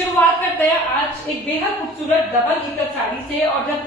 शुरुआत करते हैं आज एक बेहद खूबसूरत डबल इकत साड़ी से। और जब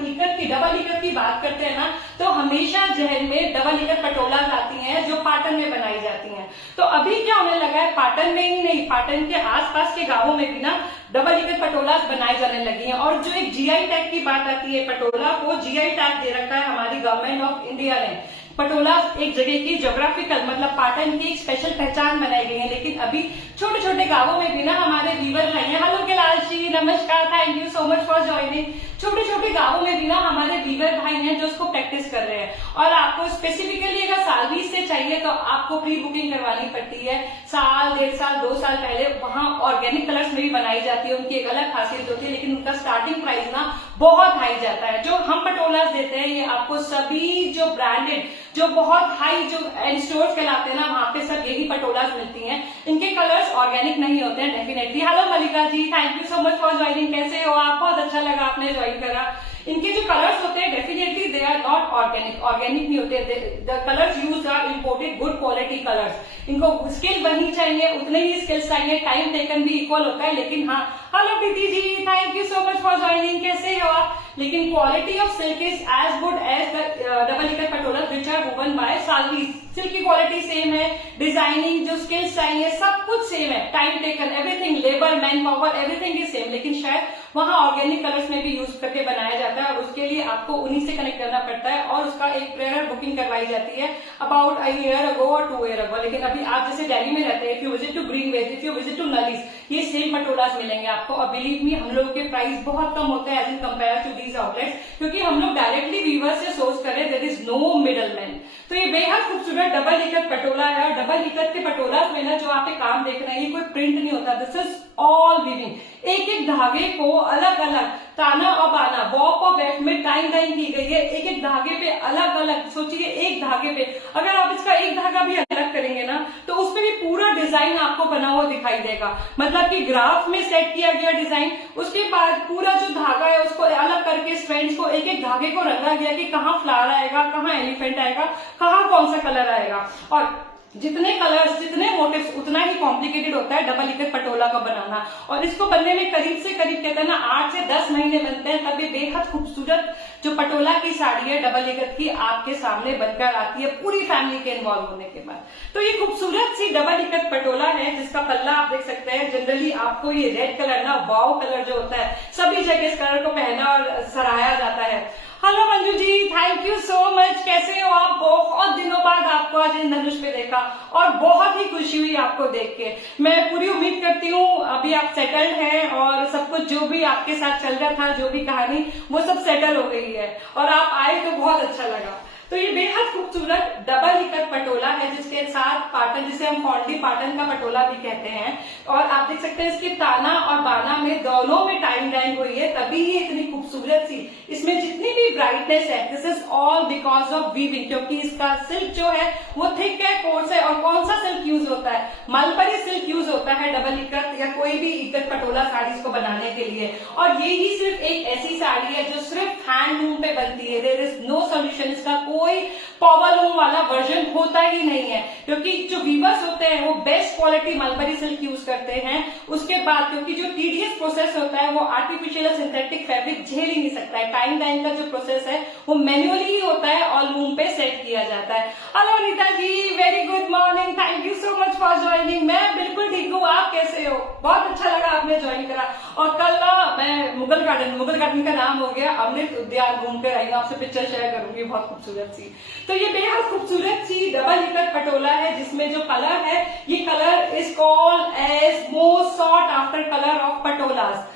डबल इकत की बात करते हैं ना, तो हमेशा जहन में डबल इकत पटोला आती हैं जो पाटन में बनाई जाती हैं। तो अभी क्या होने लगा है, पाटन में ही नहीं, पाटन के आसपास के गांवों में भी ना डबल इकत पटोला बनाई जाने लगी हैं। और जो एक जीआई टैग की बात आती है, पटोला को जीआई टैग दे रखा है हमारी गवर्नमेंट ऑफ इंडिया ने। पटोला एक जगह की ज्योग्राफिकल मतलब पाटन की एक स्पेशल पहचान बनाई गई है। लेकिन अभी छोटे छोटे गांवों में भी ना हमारे वीवर भाई हैं, हेलो कैलाश जी, नमस्कार, thank you so much for joining. छोटे छोटे गांवों में भी ना हमारे वीवर भाई हैं जो उसको प्रैक्टिस कर रहे हैं। और आपको स्पेसिफिकली अगर साल 20 से चाहिए तो आपको प्री बुकिंग करवानी पड़ती है। साल, 1.5 साल, 2 साल पहले वहां ऑर्गेनिक कलर्स में भी बनाई जाती है, उनकी एक अलग खासियत होती है। लेकिन उनका स्टार्टिंग प्राइस ना बहुत हाई जाता है। जो हम पटोलास देते हैं ये आपको सभी जो ब्रांडेड, जो बहुत हाई जो एंड स्टोर्स कहलाते हैं ना, वहां पे सब यही पटोलास मिलती हैं। इनके कलर्स ऑर्गेनिक नहीं होते हैं definitely. Hello Malika ji, thank you so much for joining. कैसे हो आप? बहुत अच्छा लगा आपने ज्वाइन करा। इनके जो कलर्स होते हैं definitely they are not organic, organic नहीं होते। The colours use are imported good quality colours. इनको स्किल वही चाहिए, उतने ही स्किल्स चाहिए, टाइम टेकन भी इक्वल होता है। लेकिन हाँ, hello Preeti ji, thank you so much for joining. कैसे हो आप? लेकिन quality of silk is as good as the double ikat patola which are woven by Salvi. Silk की क्वालिटी सेम है, डिजाइनिंग जो स्किल्स चाहिए सब कुछ सेम है, time taken everything, labour, man power, everything is same. लेकिन शायद वहां ऑर्गेनिक कलर्स में भी यूज करके बनाया जाता है और उसके लिए आपको उन्हीं से कनेक्ट करना पड़ता है और उसका एक प्रेयर बुकिंग करवाई जाती है अबाउट अ ईयर अगो और 2 ईयर अगो। लेकिन अभी आप जैसे दिल्ली में रहते हैं, if you visit to Greenways, if you visit to Nalli's, ये सेम पटोलास मिलेंगे आपको। और बिलीव मी, हम लोगों के प्राइस बहुत कम होते हैं as in compare to these outlets, क्योंकि हम लोग डायरेक्टली वीवर से सोर्स करें, there is no middle man. तो ये बेहद खूबसूरत डबल इकत पटोला है। और डबल इकत के पटोला में ना जो आप एक काम देख रहे हैं, ये कोई प्रिंट नहीं होता, दिस इज ऑल वीविंग। एक एक धागे को अलग अलग ताना और बाना, बॉप और वेफ में टाइम डाइंग की गई है। एक एक धागे पे अलग अलग, सोचिए एक धागे पे अगर आप इसका एक धागा भी अलग करेंगे ना, तो उसमें भी पूरा डिजाइन आपको बना हुआ दिखाई देगा। मतलब कि ग्राफ में सेट किया गया डिजाइन, उसके बाद पूरा जो धागा है उसको अलग करके स्ट्रैंड्स को एक एक धागे को रंगा गया कि कहाँ फ्लावर आएगा, कहाँ एलिफेंट आएगा, कहाँ कौन सा कलर आएगा। और जितने कलर्स, जितने मोटिव्स, उतना ही कॉम्प्लिकेटेड होता है डबल इकत पटोला का बनाना। और इसको बनने में करीब से करीब कहते हैं ना 8 से 10 महीने बनते हैं, तब ये बेहद खूबसूरत जो पटोला की साड़ी है डबल इकत की आपके सामने बनकर आती है पूरी फैमिली के इन्वॉल्व होने के बाद। तो ये खूबसूरत सी डबल इकत पटोला है जिसका पल्ला आप देख सकते हैं। जनरली आपको ये रेड कलर ना, वाव कलर जो होता है, सभी जगह इस कलर को पहना और सराहाया जाता है। Hello Manju ji, thank you so much. कैसे हो आप? बहुत दिनों बाद आपको आज इन धनुष पे देखा और बहुत ही खुशी हुई आपको देख के। मैं पूरी उम्मीद करती हूँ अभी आप सेटल्ड हैं और सब कुछ जो भी आपके साथ चल रहा था, जो भी कहानी, वो सब सेटल हो गई है और आप आए तो बहुत अच्छा लगा। तो ये बेहद खूबसूरत डबल इकत पटोला है जिसके साथ पाटन, जिसे हम फॉन्डी पाटन का पटोला भी कहते हैं। और आप देख सकते हैं इसके ताना और बाना में दोनों में टाइम डाइंग हुई है, तभी ये इतनी खूबसूरत सी, इसमें जितनी भी ब्राइटनेस है, this is all because of weaving. क्योंकि इसका सिल्क जो है वो थिक है, कोर्स है। और कौन सा सिल्क यूज होता है? मलबरी सिल्क यूज होता है डबल इकत या कोई भी इकत पटोला साड़ी को बनाने के लिए। और ये ही सिर्फ एक ऐसी साड़ी है जो सिर्फ हैंडलूम पे बनती है, देयर इज नो सोल्यूशन। इसका कोई पावरलूम वाला वर्जन होता ही नहीं है, क्योंकि जो वीवर्स होते हैं वो best quality mulberry silk use करते हैं। उसके बाद क्योंकि जो टीडीएस प्रोसेस होता है वो आर्टिफिशियल और सिंथेटिक फैब्रिक झेल ही नहीं सकता है। टाइम डाइंग का जो प्रोसेस है वो मैन्युअली ही होता है और लूम पे सेट किया जाता है। Hello Neeta ji, very good morning, thank you so much for joining. मैं बिल्कुल ठीक हूँ, आप कैसे हो? बहुत अच्छा लगा आपने ज्वाइन करा। और कल ना मैं मुगल गार्डन का नाम हो गया अमृत उद्यान घूम कर आई हूँ, आपसे पिक्चर शेयर करूंगी, बहुत खूबसूरत सी। तो ये बेहद खूबसूरत सी डबल इकत पटोला है जिसमें जो कलर है, ये colour is called as most sought after colour of patolas.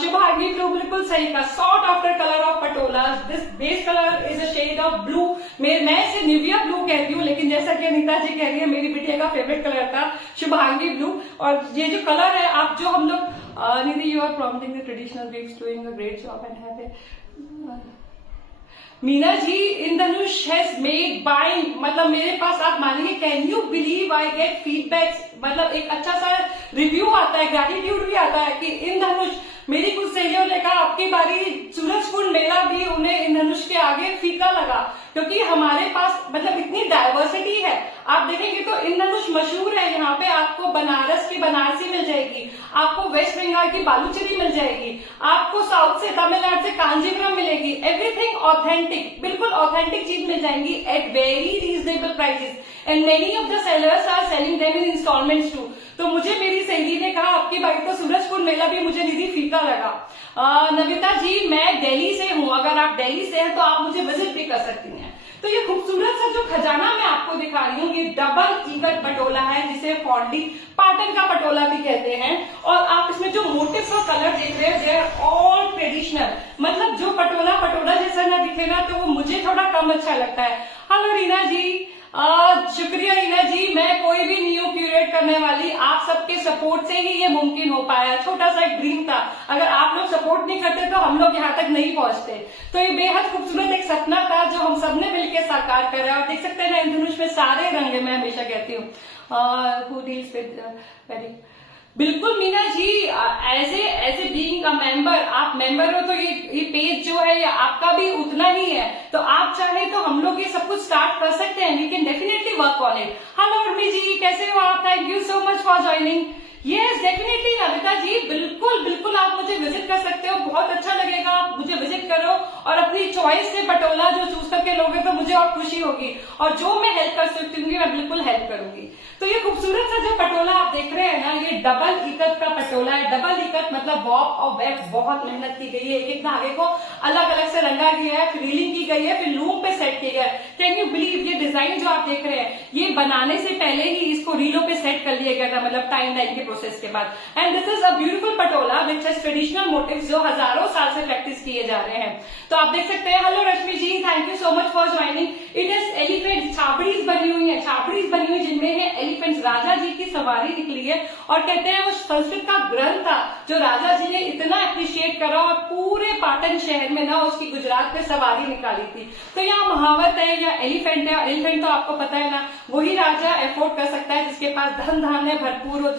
Shubhangi blue, बिल्कुल सही का, sought after colour of patolas. This base colour is a shade of blue. मैं इसे निविया ब्लू कहती हूँ, लेकिन जैसा कि अनीता जी कह रही है, मेरी बिटिया का फेवरेट कलर था शुभांगी ब्लू। और ये जो कलर है, आप जो हम लोग Nidhi, you are prompting the traditional weaves, doing a great job and have a Meena ji, Indradhanush has made buying, मतलब मेरे पास आप मानेंगे, can you believe I get feedbacks, मतलब एक अच्छा सा रिव्यू आता है, ग्रेटिट्यूड भी आता है कि इन धनुष, मेरी कुछ सहेलियों ने कहा आपकी बारी सूरजकुंड मेला भी उन्हें इन धनुष के आगे फीका लगा। क्योंकि हमारे पास मतलब इतनी डाइवर्सिटी है। आप देखेंगे तो इंद्रधनुष मशहूर है, यहाँ पे आपको बनारस की बनारसी मिल जाएगी, आपको वेस्ट बंगाल की बालूचरी मिल जाएगी, आपको साउथ से तमिलनाडु से कांजीवरम मिलेगी, एवरीथिंग ऑथेंटिक, बिल्कुल ऑथेंटिक चीज मिल जाएंगी at very reasonable prices and many of the sellers are selling them in instalments too. तो मुझे मेरी सहेली ने कहा आपकी बाइक तो सूरजपुर मेला भी मुझे निधि फीका लगा। नविता जी मैं दिल्ली से हूँ, अगर आप दिल्ली से हैं तो आप मुझे विजिट भी कर सकती हैं। तो ये खूबसूरत सा जो खजाना मैं आपको दिखा रही हूँ, ये डबल इकत पटोला है जिसे फॉन्डी पाटन का पटोला भी कहते हैं। और आप इसमें जो मोटिव्स और कलर देख रहे हैं दे आर ऑल ट्रेडिशनल, मतलब जो पटोला पटोला जैसा ना दिखेगा तो वो मुझे थोड़ा कम अच्छा लगता है। हेलो रीना जी, शुक्रिया रीना जी, मैं कोई भी न्यू क्यूरेट करने वाली, आप सबके सपोर्ट से ही ये मुमकिन हो पाया। छोटा सा एक ड्रीम था, अगर आप लोग सपोर्ट नहीं करते तो हम लोग यहाँ तक नहीं पहुंचते। तो ये बेहद खूबसूरत एक सपना था जो हम सबने मिलकर साकार करा। और देख सकते हैं ना इंद्रधनुष में सारे रंग है, मैं हमेशा कहती हूँ बिल्कुल मीना जी, ऐसे बीइंग अ मेंबर, आप मेंबर हो तो ये पेज जो है ये आपका भी उतना ही है। तो आप चाहे तो हम लोग ये सब कुछ स्टार्ट कर सकते हैं, we can definitely work on it. Hello Urmi ji, कैसे हो आप? Thank you so much for joining. Yes definitely Navita ji, बिल्कुल बिल्कुल आप मुझे विजिट कर सकते हो, बहुत अच्छा लगेगा, आप मुझे विजिट करो और अपनी चॉइस से पटोला जो चूज करके लोगे तो मुझे और खुशी होगी, और जो मैं हेल्प कर सकती हूँ मैं बिल्कुल हेल्प करूंगी। तो ये खूबसूरत सा जो पटोला आप देख रहे हैं ना, ये डबल इकत का पटोला है। डबल इकत मतलब वॉप और वेब, बहुत मेहनत की गई है, एक एक धागे को अलग अलग से रंगा गया है, फिर रीलिंग की गई है, फिर लूम पे सेट किया गया है। कैन यू बिलीव, ये डिजाइन जो आप देख रहे हैं ये बनाने से पहले ही इसको रीलों पे सेट कर लिया गया था, मतलब टाइम के प्रोसेस के बाद। And this is a beautiful patola which has traditional motives जो हजारों साल से प्रैक्टिस किए जा रहे हैं। तो आप देख सकते हैं। Hello Rashmi ji, thank you so much for joining. It is elephant, छाबड़ीज बनी हुई है, छाबड़ीज बनी हुई जिनमें है एलिफेंट्स, राजा जी की सवारी निकली है। और कहते हैं वो संस्कृत का ग्रंथ था जो राजा जी ने इतना अप्रिशिएट करा और पूरे पाटन शहर में ना उसकी गुजरात पे सवारी निकाली थी। तो यहाँ महावत है या एलिफेंट है। एलिफेंट तो आपको पता है ना, वही राजा एफोर्ड कर सकता है जिसके पास धन धान्य भरपूर हो,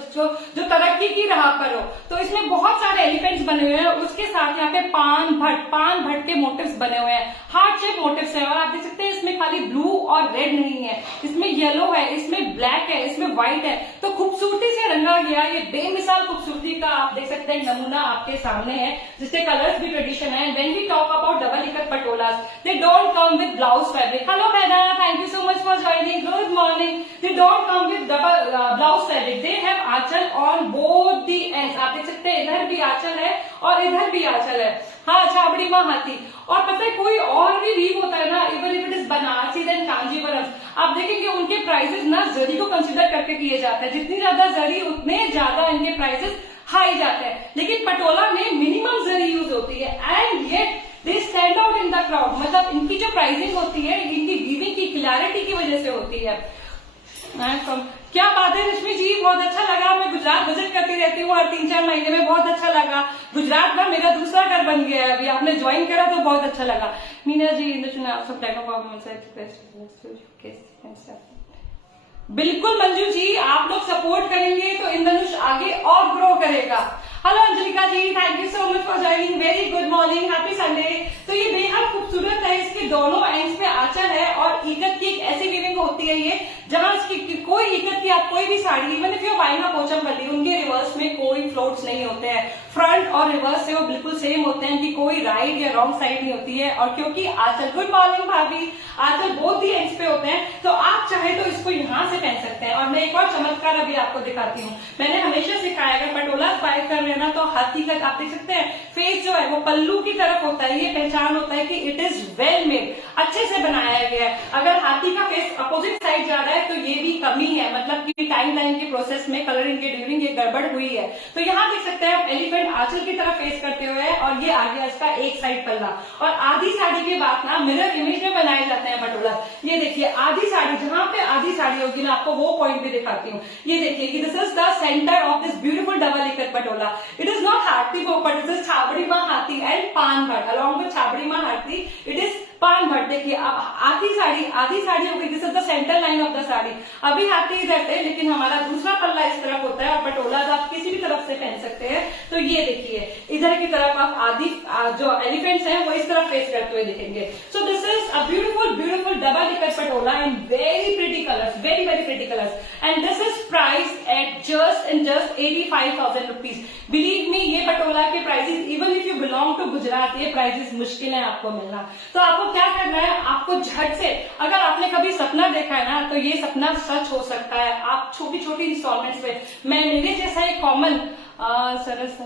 जो तरक्की की राह पर हो। तो इसमें बहुत सारे एलिफेंट्स बने हुए हैं, उसके साथ यहाँ पे पान भट्ट के मोटिव्स बने हुए हैं, हार्ट शेप मोटिव्स है। और आप देख सकते हैं इसमें खाली ब्लू और रेड नहीं है, इसमें येलो है, इसमें ब्लैक है, इसमें व्हाइट है। तो खूबसूरती से रंगा गया ये बेमिसाल खूबसूरती का आप देख सकते हैं नमूना आपके सामने है, जिसके कलर्स भी ट्रेडिशन है। When we talk about double ikat patolas, they don't come with blouse fabric. Hello Maida, thank you so much for joining, good morning. They don't come with double blouse fabric, they have aanchal on both the ends. आप देख सकते हैं इधर भी आंचल है और इधर भी आंचल है। हाँ, छाबड़ी माँ हाथी। और पता है कोई और भी वीव होता है ना, even if it is Banarasi then Kanjeevaram, आप देखेंगे उनके प्राइसेस ना जरी को कंसिडर करके किए जाते हैं। जितनी ज्यादा जरी उतने ज्यादा इनके प्राइसेस हाई जाते हैं। लेकिन पटोला में मिनिमम जरी यूज होती है and yet they stand out in the crowd. मतलब इनकी जो प्राइसिंग होती है इनकी वीविंग की क्लैरिटी की वजह से होती है। क्या बात है रश्मि जी, बहुत अच्छा लगा। मैं गुजरात विजिट करती रहती हूँ हर 3-4 महीने में, बहुत अच्छा लगा। गुजरात ना मेरा दूसरा घर बन गया है, अभी आपने ज्वाइन करा तो बहुत अच्छा लगा। मीना जी बिल्कुल मंजू जी, आप लोग सपोर्ट करेंगे तो इंद्रधनुष आगे और ग्रो करेगा। Hello Anjalika ji, thank you so much for joining, very good morning, happy Sunday. तो ये बेहद खूबसूरत है, इसके दोनों एंड्स पे आंचल है और इकत की एक ऐसी वीविंग होती है ये जहां इसकी कोई इकत की आप कोई भी sari, even if you buying a Pochampally, उनके रिवर्स में कोई फ्लोट्स नहीं होते हैं। फ्रंट और रिवर्स से वो बिल्कुल सेम होते हैं कि कोई राइट या रॉन्ग साइड नहीं होती है। और क्योंकि आंचल, गुड मॉर्निंग भाभी, आंचल बोथ ही एंड्स पे होते हैं तो आप चाहे तो इसको यहाँ से पहन सकते हैं। और मैं एक और चमत्कार अभी आपको दिखाती हूँ। मैंने हमेशा सिखाया अगर पटोला बाय कर रहे हैं ना तो हाथी का आप देख सकते हैं फेस जो है वो पल्लू की तरफ होता है। ये पहचान होता है कि इट इज वेल मेड, अच्छे से बनाया गया है। अगर हाथी का फेस अपोजिट साइड जा रहा है तो ये भी कमी है, मतलब कि टाइम लाइन के प्रोसेस में कलरिंग के ड्यूरिंग ये गड़बड़ हुई है। तो यहाँ देख सकते हैं एलिफेंट आंचल की तरफ फेस करते हुए और ये आ गया इसका एक साइड पल्ला। और आधी साड़ी की बात ना मिरर इमेज में बनाए जाते हैं पटोला। ये देखिए आधी साड़ी, जहां पे आधी साड़ी होगी ना आपको वो पॉइंट भी दिखाती हूँ। ये देखिए कि this is the centre of this beautiful double ikat Patola. It is not हाथी बट इट इज छाबड़ी माँ हाथी एंड पान भट्ट अलॉन्ग विद छाबड़ी माँ हाथी, इट इज पान भट्ट। देखिए अब आधी साड़ी हो गई, this is the centre line of the sari. अभी हाथी इधर थे लेकिन हमारा दूसरा पल्ला इस तरफ होता है और पटोला आप किसी भी तरफ से पहन सकते हैं। तो ये देखिए इधर की तरफ आप आधी जो एलिफेंट्स हैं वो इस तरफ फेस करते हुए दिखेंगे। सो this is a beautiful double ikat patola in very pretty colors, very pretty colors, and this is priced at just 85,000 rupees. Believe me, ये पटोला के prices, even if you belong to Gujarat, ये प्राइसेस मुश्किल है आपको मिलना। तो आपको क्या करना है, आपको झट से, अगर आपने कभी सपना देखा है ना, तो ये सपना सच हो सकता है। आप छोटी छोटी इंस्टॉलमेंट्स में, मैं मेरे जैसा एक कॉमन सरस,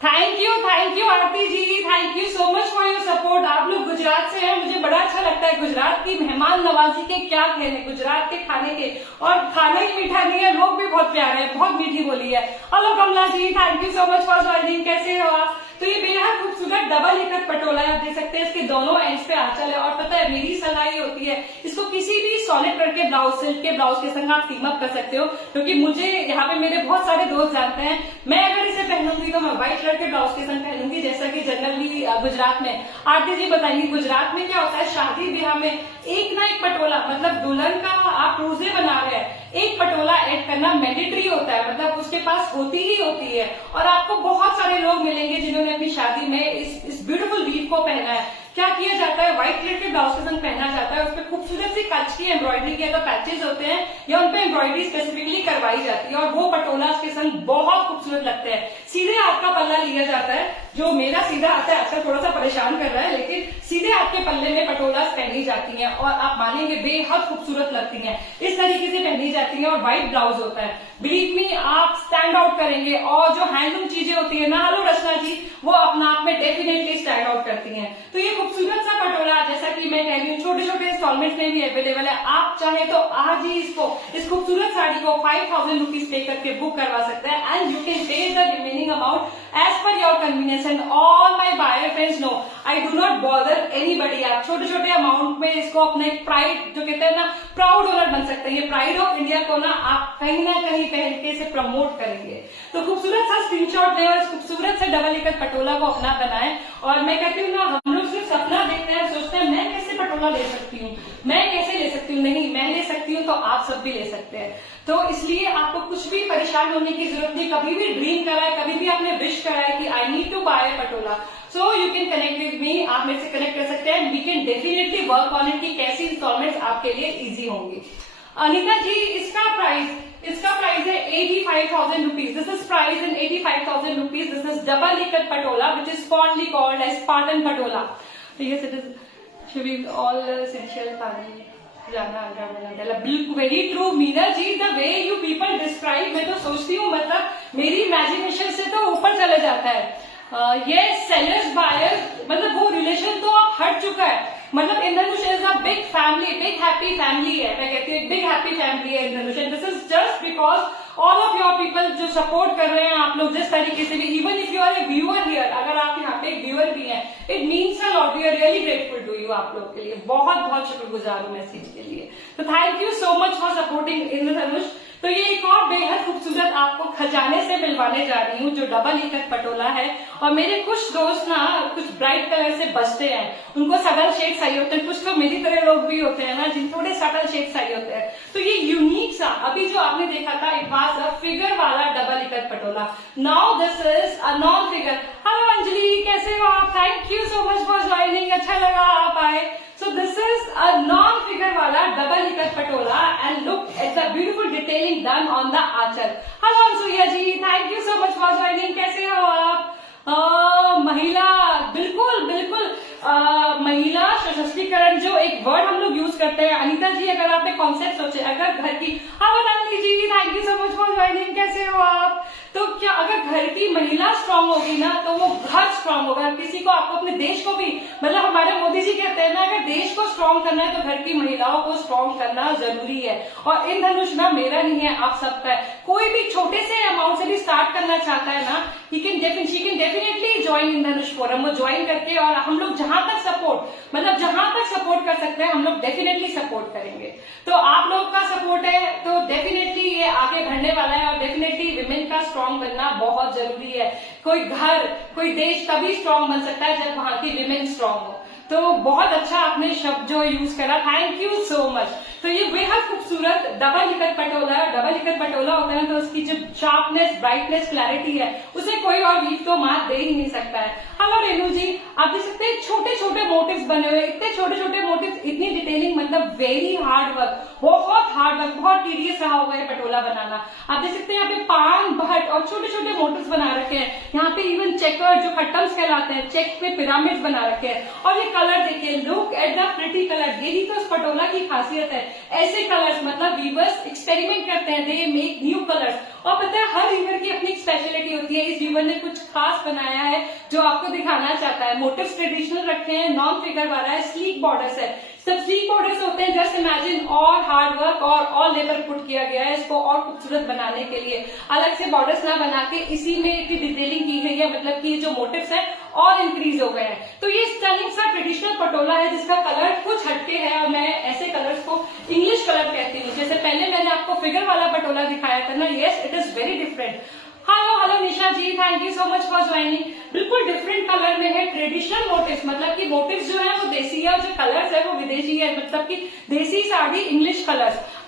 thank you Aarti ji, thank you so much for your support. आप लोग गुजरात से हैं, मुझे बड़ा अच्छा लगता है। गुजरात की मेहमान नवाजी के क्या कहने, गुजरात के खाने के, और खाना ही मीठा नहीं है, लोग भी बहुत प्यारे हैं, बहुत मीठी बोली है। Hello Kamla ji, thank you so much for joining, कैसे हो आप? तो ये बेहद खूबसूरत डबल इकत पटोला है, आप देख सकते हैं, इसके दोनों एंड्स पे आंचल है। और पता है मेरी सलाह ये होती है, इसको किसी भी सॉलिड कलर के ब्लाउज, सिल्क के ब्लाउज के संग आप टीम अप कर सकते हो, क्योंकि मुझे यहाँ पे मेरे बहुत सारे दोस्त जानते हैं, मैं अगर इसे पहनूंगी तो मैं व्हाइट कलर के ब्लाउज के संग पहनूंगी, जैसा कि जनरली गुजरात में। आरती जी बताएंगी गुजरात में क्या होता है, शादी ब्याह में एक ना एक पटोला, मतलब दुल्हन का आप रोजे बना रहे हैं, एक पटोला ऐड करना मैंडेटरी होता है, मतलब उसके पास होती ही होती है। और आपको बहुत सारे लोग मिलेंगे जिन्होंने अपनी शादी में इस ब्यूटीफुल वीव को पहना है। क्या किया जाता है, व्हाइट कलर के ब्लाउज के संग पहना जाता है, उस पर खूबसूरत सी कच की एम्ब्रॉयडरी के अगर पैचेज होते हैं या उन पे एम्ब्रॉयडरी स्पेसिफिकली करवाई जाती है, और वो पटोला के संग बहुत खूबसूरत लगते हैं। सीधे हाथ का पल्ला लिया जाता है, जो मेरा सीधा आता है, आजकल थोड़ा सा परेशान कर रहा है, लेकिन सीधे हाथ के पल्ले में पटोला पहनी जाती है, और आप मानेंगे बेहद खूबसूरत लगती है। इस तरीके से पहनी जाती है, और व्हाइट ब्लाउज होता है। बिलीव मी, आप स्टैंड आउट करेंगे। और जो हैंडलूम चीजें होती है ना, हेलो रचना जी, वो अपना आप में डेफिनेटली स्टैंड आउट करती हैं। तो ये खूबसूरत सा पटोला, जैसा कि मैं कह रही हूँ, छोटे छोटे इंस्टॉलमेंट में भी अवेलेबल है। आप चाहे तो आज ही इस खूबसूरत साड़ी को 5,000 रुपीज पे करके बुक करवा सकते हैं, and you can pay the remaining amount as per your convenience. And all my buyer friends know, I do not bother anybody. आप छोटे छोटे अमाउंट में इसको अपने प्राइड, जो कहते हैं ना, प्राउड ओनर बन सकते हैं। ये प्राइड ऑफ इंडिया को ना आप कहीं ना कहीं पहन के इसे प्रमोट करेंगे। तो खूबसूरत सा स्क्रीनशॉट लें और इस खूबसूरत से डबल इकत पटोला को अपना बनाएं। और मैं कहती हूँ ना, हम लोग सिर्फ सपना देखते हैं, सोचते हैं मैं कैसे पटोला ले सकती हूँ, मैं कैसे ले सकती हूँ। नहीं, मैं ले सकती हूँ तो आप सब भी ले सकते हैं। तो इसलिए आपको कुछ भी परेशान होने की जरूरत नहीं। कभी भी ड्रीम करा है, कभी भी आपने विश करा है कि I need to buy patola, so you can connect with me, आप मेरे से कनेक्ट कर सकते हैं। We can definitely work on it कि कैसी इंस्टॉलमेंट्स आपके लिए इजी होंगी। अनिता जी, इसका प्राइस है 85,000 rupees. This is price in 85,000 rupees. This is double ikat patola which is fondly called as Patan patola. Yes, it is showing all essential family. बिल्कुल very true Meena ji, the way you people describe, मैं तो सोचती हूँ, मतलब मेरी इमेजिनेशन से तो ऊपर चले जाता है। ये सेलर्स बायर्स, मतलब वो रिलेशन तो अब हट चुका है। मतलब Indradhanush is a big family, big happy family है। मैं कहती हूँ बिग हैप्पी फैमिली है Indradhanush. This is just because all of your people जो सपोर्ट कर रहे हैं, आप लोग जिस तरीके से भी, even if you are a viewer here, अगर आप यहाँ पे एक व्यूअर भी हैं, it means a lot. We are really grateful to you. आप लोग के लिए बहुत बहुत शुक्रगुजार हूँ मैसेज के लिए। तो thank you so much for supporting Indradhanush. तो ये एक और बेहद खूबसूरत आपको खजाने से मिलवाने जा रही हूँ, जो डबल इकत पटोला है। और मेरे कुछ दोस्त ना कुछ ब्राइट कलर से बचते हैं, उनको सटल शेड चाहिए होते हैं। कुछ तो मेरी तरह लोग भी होते हैं ना, जिन थोड़े सटल शेड चाहिए होते हैं। तो ये यूनिक सा, अभी जो आपने देखा था, इट वाज अ फिगर वाला double ikat Patola. Now this is a non figure. Hello Anjali, कैसे हो आप? Thank you so much for joining, अच्छा लगा आप आए। So this is a non-figure वाला double ikat patola, and look at the beautiful detailing done on the aanchal. Hello Anusuiya ji, thank you so much for joining, कैसे हो आप? महिला, बिल्कुल महिला सशक्तिकरण जो एक वर्ड हम लोग यूज करते हैं। अनिता जी, अगर आपने कॉन्सेप्ट सोचे, अगर घर की, hello Nandi ji, thank you so much for joining, कैसे हो आप? तो क्या अगर घर की महिला स्ट्रांग होगी ना, तो वो घर स्ट्रांग होगा। किसी को, आपको अपने देश को भी, मतलब हमारे मोदी जी कहते हैं ना, अगर देश को स्ट्रांग करना है तो घर की महिलाओं को स्ट्रांग करना जरूरी है। और इंद्रधनुष ना मेरा नहीं है, आप सबका है। कोई भी छोटे से अमाउंट से भी स्टार्ट करना चाहता है ना, she can definitely join Indradhanush forum. वो ज्वाइन करके, और हम लोग जहां तक सपोर्ट, मतलब जहां तक सपोर्ट कर सकते हैं, हम लोग डेफिनेटली सपोर्ट करेंगे। तो आप लोग का सपोर्ट है तो डेफिनेटली ये आगे बढ़ने वाला है। और डेफिनेटली विमेन का स्ट्रांग बनना बहुत जरूरी है। कोई घर, कोई देश तभी स्ट्रांग बन सकता है जब वहां की विमेन स्ट्रांग हो। तो बहुत अच्छा आपने शब्द जो यूज करा, थैंक यू सो मच। तो ये बेहद खूबसूरत डबल इकत पटोला है। डबल इकत पटोला होता है तो उसकी जो शार्पनेस, ब्राइटनेस, क्लैरिटी है उसे कोई और वीव तो मात दे ही नहीं सकता है। हेलो रेनू जी, आप देख सकते हैं छोटे छोटे मोटिव्स बने हुए, इतने छोटे छोटे मोटिव्स, इतनी डिटेलिंग, मतलब वेरी हार्ड वर्क, बहुत हार्ड वर्क, बहुत टीडियस रहा होगा ये पटोला बनाना। आप देख सकते हैं यहाँ पे पान, बट और छोटे छोटे मोटिव्स बना रखे हैं। यहाँ पे इवन चेकर जो खट्टम्स कहलाते हैं, चेक पे पिरामिड्स बना रखे हैं। और ये कलर देखिए, look at the pretty colour, यही तो इस पटोला की खासियत है। ऐसे कलर्स, मतलब वीवर्स एक्सपेरिमेंट करते हैं, दे मेक न्यू कलर्स। और पता है हर वीवर की अपनी स्पेशलिटी होती है। इस वीवर ने कुछ खास बनाया है जो आपको दिखाना चाहता है। मोटिव्स ट्रेडिशनल रखे हैं, नॉन फिगर वाला है, स्लीक बॉर्डर्स है। सब स्लीक बॉर्डर्स होते हैं, जस्ट इमेजिन, और हार्ड वर्क और लेबर पुट किया गया है इसको और खूबसूरत बनाने के लिए। अलग से बॉर्डर्स ना बना के इसी में इतनी डिटेलिंग की गई है, मतलब कि जो मोटिव्स है और इंक्रीज हो गए हैं। तो ये स्टनिंग सा ट्रेडिशनल पटोला है जिसका कलर कुछ हटके है, और मैं ऐसे कलर्स को इंग्लिश कलर कहती हूँ। जैसे पहले मैंने आपको फिगर वाला पटोला दिखाया था ना, yes it is very different. Hello Nisha ji, thank you so much for joining. बिल्कुल डिफरेंट कलर में है, ट्रेडिशनल मोटिव्स, मतलब कि मोटिव्स जो है वो देसी है और जो कलर्स है वो विदेशी है, मतलब कि देसी साड़ी, इंग्लिश कलर्स।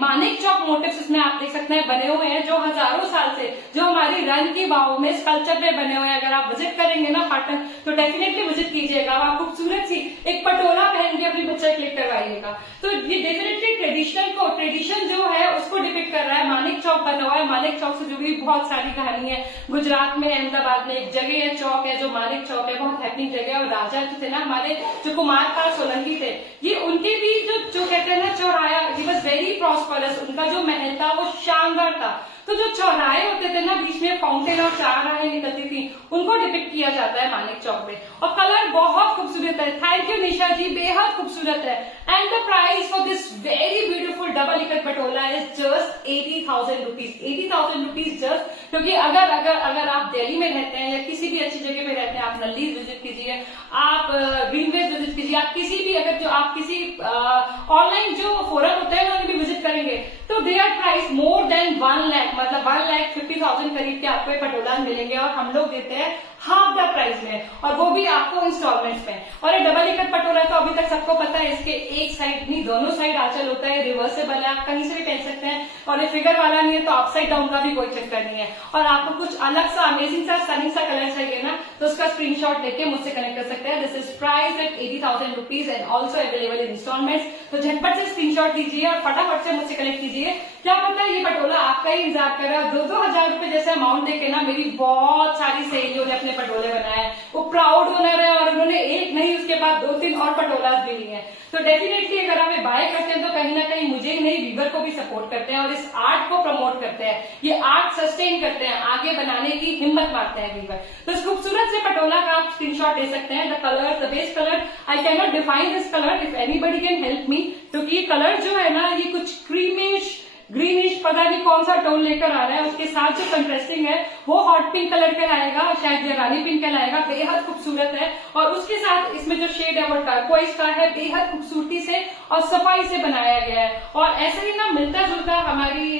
मानिक चौक मोटिव्स इसमें आप देख सकते हैं बने हुए हैं, जो हजारों साल से, जो हमारी रन की बाहों में स्कल्पचर पे बने हुए हैं। अगर आप विजिट करेंगे ना पाटन, तो डेफिनेटली विजिट कीजिएगा, वहां खूबसूरत सी एक पटोला पहन के अपनी बच्चा क्लिक करवाइएगा। तो ये डेफिनेटली ट्रेडिशन जो है उसको डिपिक्ट कर रहा है। मानिक चौक बना हुआ है, मानिक चौक से जुड़ी बहुत सारी कहानी है। गुजरात में, अहमदाबाद में एक जगह है, चौक है, जो मानिक चौक है, बहुत हैपनिंग जगह है। और राजा जो थे ना हमारे, जो कुमारपाल सोलंकी थे, ये उनके भी जो कहते हैं ना चौराया, ही वाज वेरी प्रॉस्परस, उनका जो महल था वो शानदार था। तो जो चौराहे होते थे ना, बीच में फाउंटेन और चार राहें निकलती थी, उनको डिपिक्ट किया जाता है मानिक चौक में। और कलर बहुत खूबसूरत है, थैंक यू निशा जी, बेहद खूबसूरत है। And the price for this very beautiful double ikat Patola is just 80,000 rupees. 80,000 rupees just, क्योंकि अगर आप दिल्ली में रहते हैं या किसी भी अच्छी जगह में रहते हैं, आप नल्लीज विजिट कीजिए, आप ग्रीनवेज विजिट कीजिए, आप किसी भी, अगर जो आप किसी ऑनलाइन जो फोरम होते हैं उन्हें भी विजिट करेंगे, तो they are price more than 1 lakh, मतलब 1,50,000 करीब के आपको पटोला मिलेंगे। और हम लोग देते हैं हाफ द प्राइस में, और वो भी आपको इंस्टॉलमेंट्स में। और ये डबल इकट पटोला तो अभी तक सबको पता है, इसके एक साइड नहीं, दोनों साइड आंचल होता है, रिवर्सेबल है, आप कहीं से भी पहन सकते हैं। और ये फिगर वाला नहीं है तो अपसाइड डाउन का भी कोई चक्कर नहीं है। और आपको कुछ अलग सा अमेजिंग सा सनी सा कलर चाहिए ना, तो उसका स्क्रीनशॉट लेके मुझसे कनेक्ट कर सकते हैं। This is price at 80,000 rupees and also available in instalments. तो झटपट से स्क्रीनशॉट लीजिए और फटाफट से मुझसे कनेक्ट कीजिए। क्या पता है ये पटोला आपका ही इंतजार कर रहा है। 2-2 हजार रुपए जैसे अमाउंट देके ना मेरी बहुत सारी सहेलियों ने अपने पटोले बनाए, वो प्राउड ओनर है, और उन्होंने एक नहीं उसके बाद 2-3 और पटोलास भी लिए हैं। तो डेफिनेटली अगर आप बाय करते हैं तो कहीं ना कहीं मुझे ही नहीं, वीवर को भी सपोर्ट करते हैं और इस आर्ट को प्रमोट करते हैं। ये आर्ट सस्टेन करते हैं, आगे बनाने की हिम्मत मारते हैं वीवर। तो इस खूबसूरत से पटोला का आप स्क्रीनशॉट ले सकते हैं। The colour, the base colour, I can not define this colour, if anybody can help me, क्योंकि ये कलर जो है ना, ये कुछ क्रीमिश, ग्रीनिश, पता नहीं कौन सा टोन लेकर आ रहा है। उसके साथ जो कंट्रास्टिंग है वो हॉट पिंक कलर कहलाएगा, शायद ये रानी पिंक कहलाएगा, बेहद खूबसूरत है। और उसके साथ इसमें जो शेड है वो टर्कोइज का है, बेहद खूबसूरती से और सफाई से बनाया गया है। और ऐसे ही ना मिलता जुलता हमारी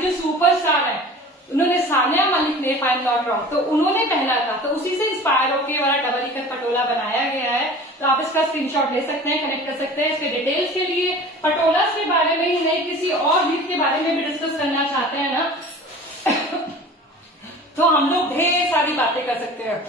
जो सुपरस्टार है, उन्होंने सानिया मलिक ने, if I am not wrong, तो उन्होंने पहना था, तो उसी से इंस्पायर होकर वाला डबल इकट पटोला बनाया गया है। तो आप इसका स्क्रीनशॉट ले सकते हैं, कनेक्ट कर सकते हैं। इसके डिटेल्स के लिए, पटोला के बारे में ही नहीं, किसी और वीव के बारे में भी डिस्कस करना चाहते हैं ना, तो हम लोग ढेर सारी बातें कर सकते हैं।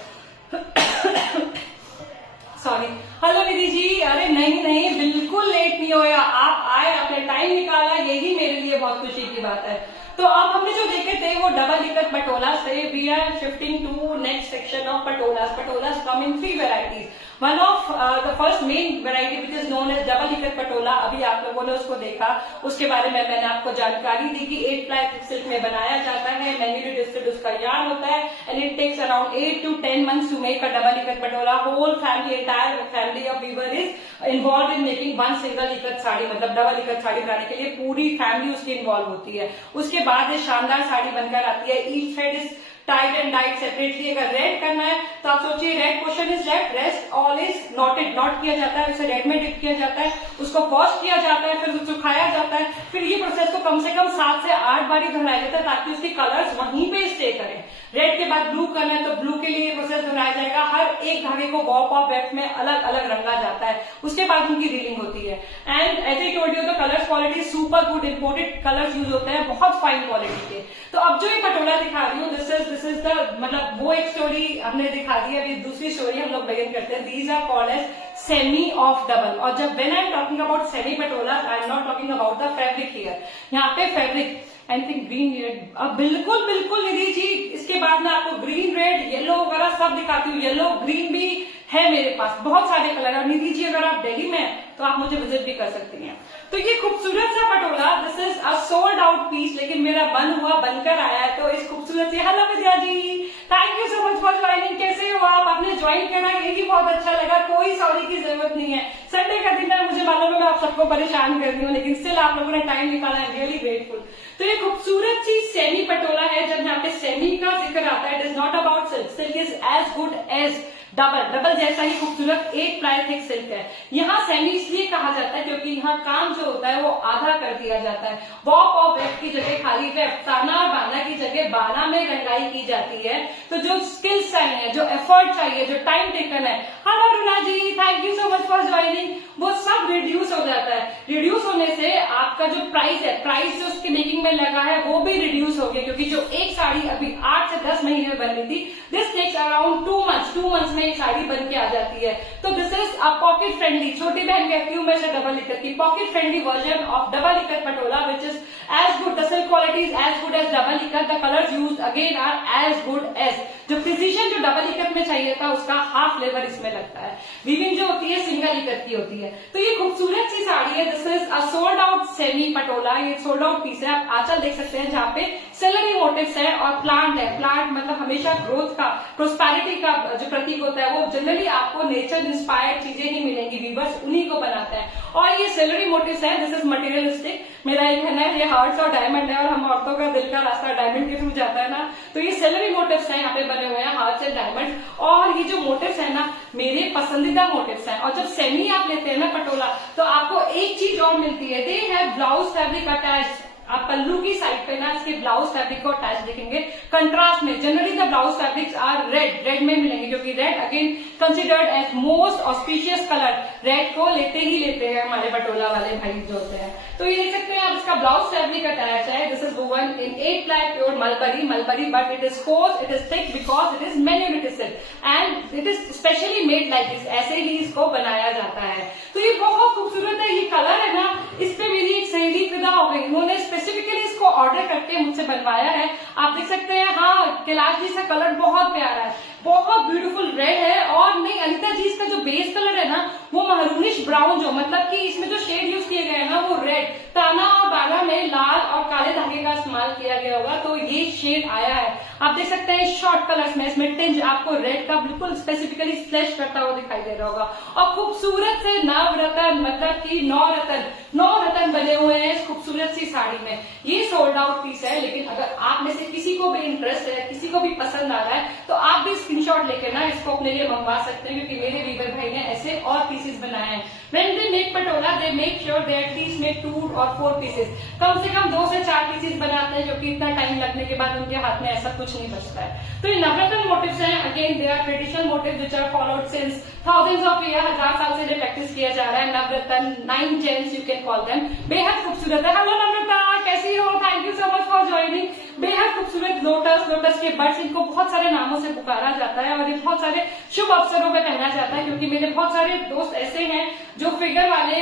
सॉरी, हेलो निधि जी, अरे नहीं, बिल्कुल लेट नहीं होया, आप आए, आपने टाइम निकाला, यही मेरे लिए बहुत खुशी की बात है। तो अब हमने जो देखे थे वो डबल इकट पटोलास थे। We are shifting to next section of patolas. Patolas come in 3 varieties. One of the first main variety which is known as double ikat patola, अभी आप लोगों ने उसको देखा, उसके बारे में मैंने आपको जानकारी दी कि 8 प्लाई सिल्क में बनाया जाता है, मैन्युअली डिस्टेड उसका यार्न होता है, and it takes around 8 to 10 months to make a double ikat patola. Whole family, entire family of weaver is involve in making one single ikat sari, मतलब डबल इकट साड़ी बनाने के लिए पूरी फैमिली उसकी इन्वॉल्व होती है। उसके बाद ये शानदार साड़ी बनकर आती है। Each thread is tied and died separately. अगर रेड करना है तो आप सोचिए, red portion is left, rest all is noted, not किया जाता है, उसे रेड में डिप किया जाता है, उसको वॉश किया जाता है, फिर सुखाया जाता है, फिर ये प्रोसेस को कम से कम 7 से 8 बार ही दोहराया जाता है ताकि उसके कलर्स वहीं पे स्टे करें। रेड के बाद ब्लू करना है तो ब्लू के लिए प्रोसेस दोहराया जाएगा। हर एक धागे को वॉप ऑफ वेफ्ट में अलग अलग रंगा जाता है, उसके बाद उनकी रीलिंग होती है। And as I told you, the colours quality super good, imported colours use होते हैं, बहुत फाइन क्वालिटी के। तो अब जो ये पटोला दिखा रही हूँ, दिस इज द, मतलब वो एक स्टोरी हमने दिखा दी है, अभी दूसरी स्टोरी हम लोग बिगिन करते हैं। These are called as semi of double. और जब when I am talking about semi patola, I am not talking about the fabric here. यहाँ पे fabric I think green red, अब बिल्कुल बिल्कुल निधि जी, इसके बाद मैं आपको ग्रीन रेड येलो वगैरह सब दिखाती हूँ। येलो ग्रीन भी है मेरे पास, बहुत सारे कलर। और निधि जी अगर आप दिल्ली में तो आप मुझे विजिट भी कर सकती हैं। तो ये खूबसूरत सा Patola, this is a sold out piece, लेकिन मेरा बन हुआ बनकर आया है। तो इस खूबसूरत से, hello Vidya ji, thank you so much for joining. कैसे हो आप? आपने ज्वाइन करा, ये भी बहुत अच्छा लगा। कोई सॉरी की जरूरत नहीं है, संडे का दिन है, मुझे मालूम है मैं आप सबको परेशान कर रही हूँ, लेकिन स्टिल आप लोगों ने टाइम निकाला, आई एम रियली ग्रेटफुल। तो ये खूबसूरत सी सेमी पटोला है। जब यहाँ पे सेमी का जिक्र आता है, it is not about silk, silk is as good as double, double जैसा ही खूबसूरत 8 प्लाई थिक सिल्क है। यहाँ सेमी इसलिए कहा जाता है क्योंकि यहाँ काम जो होता है वो आधा कर दिया जाता है। वॉप ऑफ वेफ्ट की जगह खाली वेफ्ट, ताना और बाना की जगह बाना में रंगाई की जाती है। तो जो स्किल्स चाहिए, जो एफर्ट चाहिए, जो टाइम टेकन है, hello Runa ji, thank you so much for joining, वो सब रिड्यूस हो जाता है। रिड्यूस होने से आपका जो प्राइस है, प्राइस जो उसकी मेकिंग में लगा है वो भी रिड्यूस हो गया, क्योंकि जो एक साड़ी अभी 8 से 10 महीने में बन रही थी, दिस टेक्स अराउंड 2 मंथ्स में एक साड़ी बन के आ जाती है। तो this is a pocket friendly, छोटी बहन कहती हूँ मैं से डबल इकत की, pocket friendly version of double ikat patola, which is as good, the silk quality is as good as double ikat, the colours used again are as good as. जो precision जो double ikat में चाहिए था उसका हाफ लेवर इसमें लगता है। वीविंग जो होती है सिंगल इकत की होती है। तो ये खूबसूरत सी साड़ी है, this is a sold out semi Patola, ये सोल्ड आउट पीस है। आप आंचल देख सकते हैं जहाँ पे सिलरी मोटिव्स है और प्लांट है। प्लांट मतलब हमेशा ग्रोथ का, प्रोस्पेरिटी का जो प्रतीक होता है, वो जनरली आपको नेचर इंस्पायर्ड चीजें ही मिलेंगी, वीवर्स उन्हीं को बनाते हैं। और ये सिलरी मोटिव्स है, दिस इज मटेरियलिस्टिक। मेरा एक कहना है ये हार्ट्स और डायमंड है, और हम औरतों का दिल का रास्ता डायमंड के थ्रू जाता है ना, तो ये सिलरी मोटिव्स है यहाँ पे बने हुए हैं, हार्ट्स एंड डायमंड। और ये जो मोटिव्स है ना, मेरे पसंदीदा मोटिव्स हैं। और जब सेमी आप लेते हैं ना पटोला, तो आपको एक चीज और मिलती है, they have blouse fabric attached. आप पल्लू की साइड पे ना इसके ब्लाउज फैब्रिक को अटैच देखेंगे कंट्रास्ट में। Generally the blouse fabrics are red, red में मिलेंगे, क्योंकि red again considered as most auspicious colour. Red को लेते ही लेते हैं हमारे पटोला वाले भाई जो होते हैं। तो ये देख सकते हैं आप, इसका ब्लाउज फैब्रिक अटैच है। This is woven in 8 ply pure mulberry, but it is course, it is thick because it is manufactured silk and it is specially made like this, ऐसे ही इसको बनाया जाता है। तो ये बहुत खूबसूरत है। ये कलर है ना, इस पे मेरी एक सहेली फिदा हो गई, उन्होंने स्पेसिफिकली इसको ऑर्डर करके मुझसे बनवाया है। आप देख सकते हैं, हाँ कैलाश जी से कलर बहुत प्यारा है, बहुत ब्यूटीफुल रेड है। और नहीं, अनिता जी इसका जो बेस कलर है ना, वो महरूनिश ब्राउन, जो मतलब कि इसमें जो शेड यूज किए गए हैं ना वो रेड, ताना और बाना में लाल और काले धागे का इस्तेमाल किया गया होगा, तो ये शेड आया है। आप देख सकते हैं शॉर्ट कलर्स में इसमें टिंज आपको रेड का बिल्कुल स्पेसिफिकली फ्लैश करता हुआ दिखाई दे रहा होगा। और खूबसूरत से नवरत्न, मतलब कि 9 रत्न बने हुए हैं इस खूबसूरत सी साड़ी में। ये सोल्ड आउट पीस है, लेकिन अगर आप में से किसी को भी इंटरेस्ट है, किसी को भी पसंद आ रहा है, तो आप भी स्क्रीनशॉट लेकर ना इसको अपने लिए मंगवा सकते हैं, क्योंकि मेरे वीवर भाई ने ऐसे और पीसेस बनाए हैं। When they make Patola, they make sure they at least make 2 or 4 pieces, कम से कम 2 से 4 पीसेस बनाते हैं, क्योंकि इतना टाइम लगने के बाद उनके हाथ में ऐसा कुछ नहीं बचता है। तो ये नवरत्न मोटिव्स हैं, again they are traditional motives which are followed since thousands of year, 1000 साल से प्रैक्टिस किया जा रहा है। नवरत्न 9 gems you can call them, बेहद खूबसूरत है। हेलो नम्रता, कैसी हो? Thank you so much for joining. बेहद खूबसूरत लोटस, लोटस के बर्ड्स, इनको बहुत सारे नामों से पुकारा जाता है और ये बहुत सारे शुभ अवसरों में पहना जाता है, क्योंकि मेरे बहुत सारे दोस्त ऐसे हैं जो फिगर वाले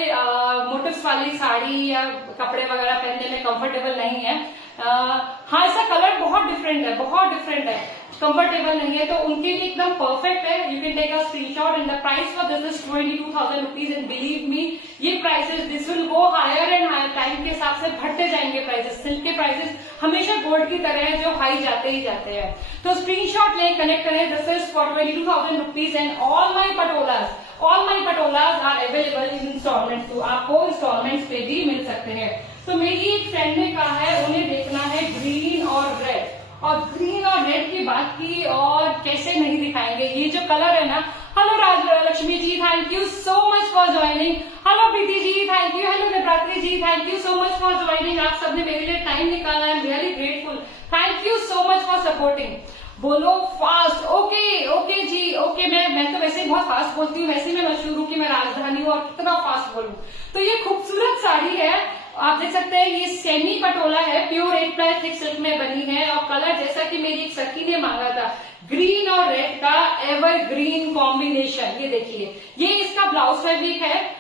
मोटिव्स वाली साड़ी या कपड़े वगैरह पहनने में कंफर्टेबल नहीं है। हाँ, इसका कलर बहुत डिफरेंट है, बहुत डिफरेंट है, कंफर्टेबल नहीं है, तो उनके लिए एकदम परफेक्ट है। You can take a screenshot and the price for this is 22,000 rupees and believe me, ये prices this will go higher and higher, time के हिसाब से बढ़ते जाएंगे प्राइसेस। सिल्क के प्राइसेस हमेशा गोल्ड की तरह है, जो हाई जाते ही जाते हैं। तो स्क्रीनशॉट लें, कनेक्ट करें। This is for 22,000 rupees and all my patolas are available in instalment, तो आपको इंस्टॉलमेंट पे भी मिल सकते हैं। तो मेरी एक फ्रेंड ने कहा है उन्हें देखना है ग्रीन और रेड, और ग्रीन और रेड की बात की और कैसे नहीं दिखाएंगे ये जो कलर है ना। Hello Lakshmi ji, thank you so much for joining. Hello Preeti ji, thank you. Hello Navratri ji, thank you so much for joining. आप सबने मेरे लिए टाइम निकाला, I am really grateful. Thank you so much for supporting. बोलो fast. Okay okay ji, okay. मैं तो वैसे ही बहुत फास्ट बोलती हूँ, वैसे मैं मशहूर हूँ कि मैं राजधानी हूँ और कितना फास्ट बोलूँ। तो ये खूबसूरत साड़ी है, आप देख सकते हैं, ये सेमी पटोला है, प्योर 8 प्लाई थिक सिल्क में बनी है। और कलर जैसा कि मेरी एक सखी ने मांगा था, ग्रीन और रेड का एवर ग्रीन कॉम्बिनेशन। ये देखिए, ये इसका ब्लाउज फैब्रिक है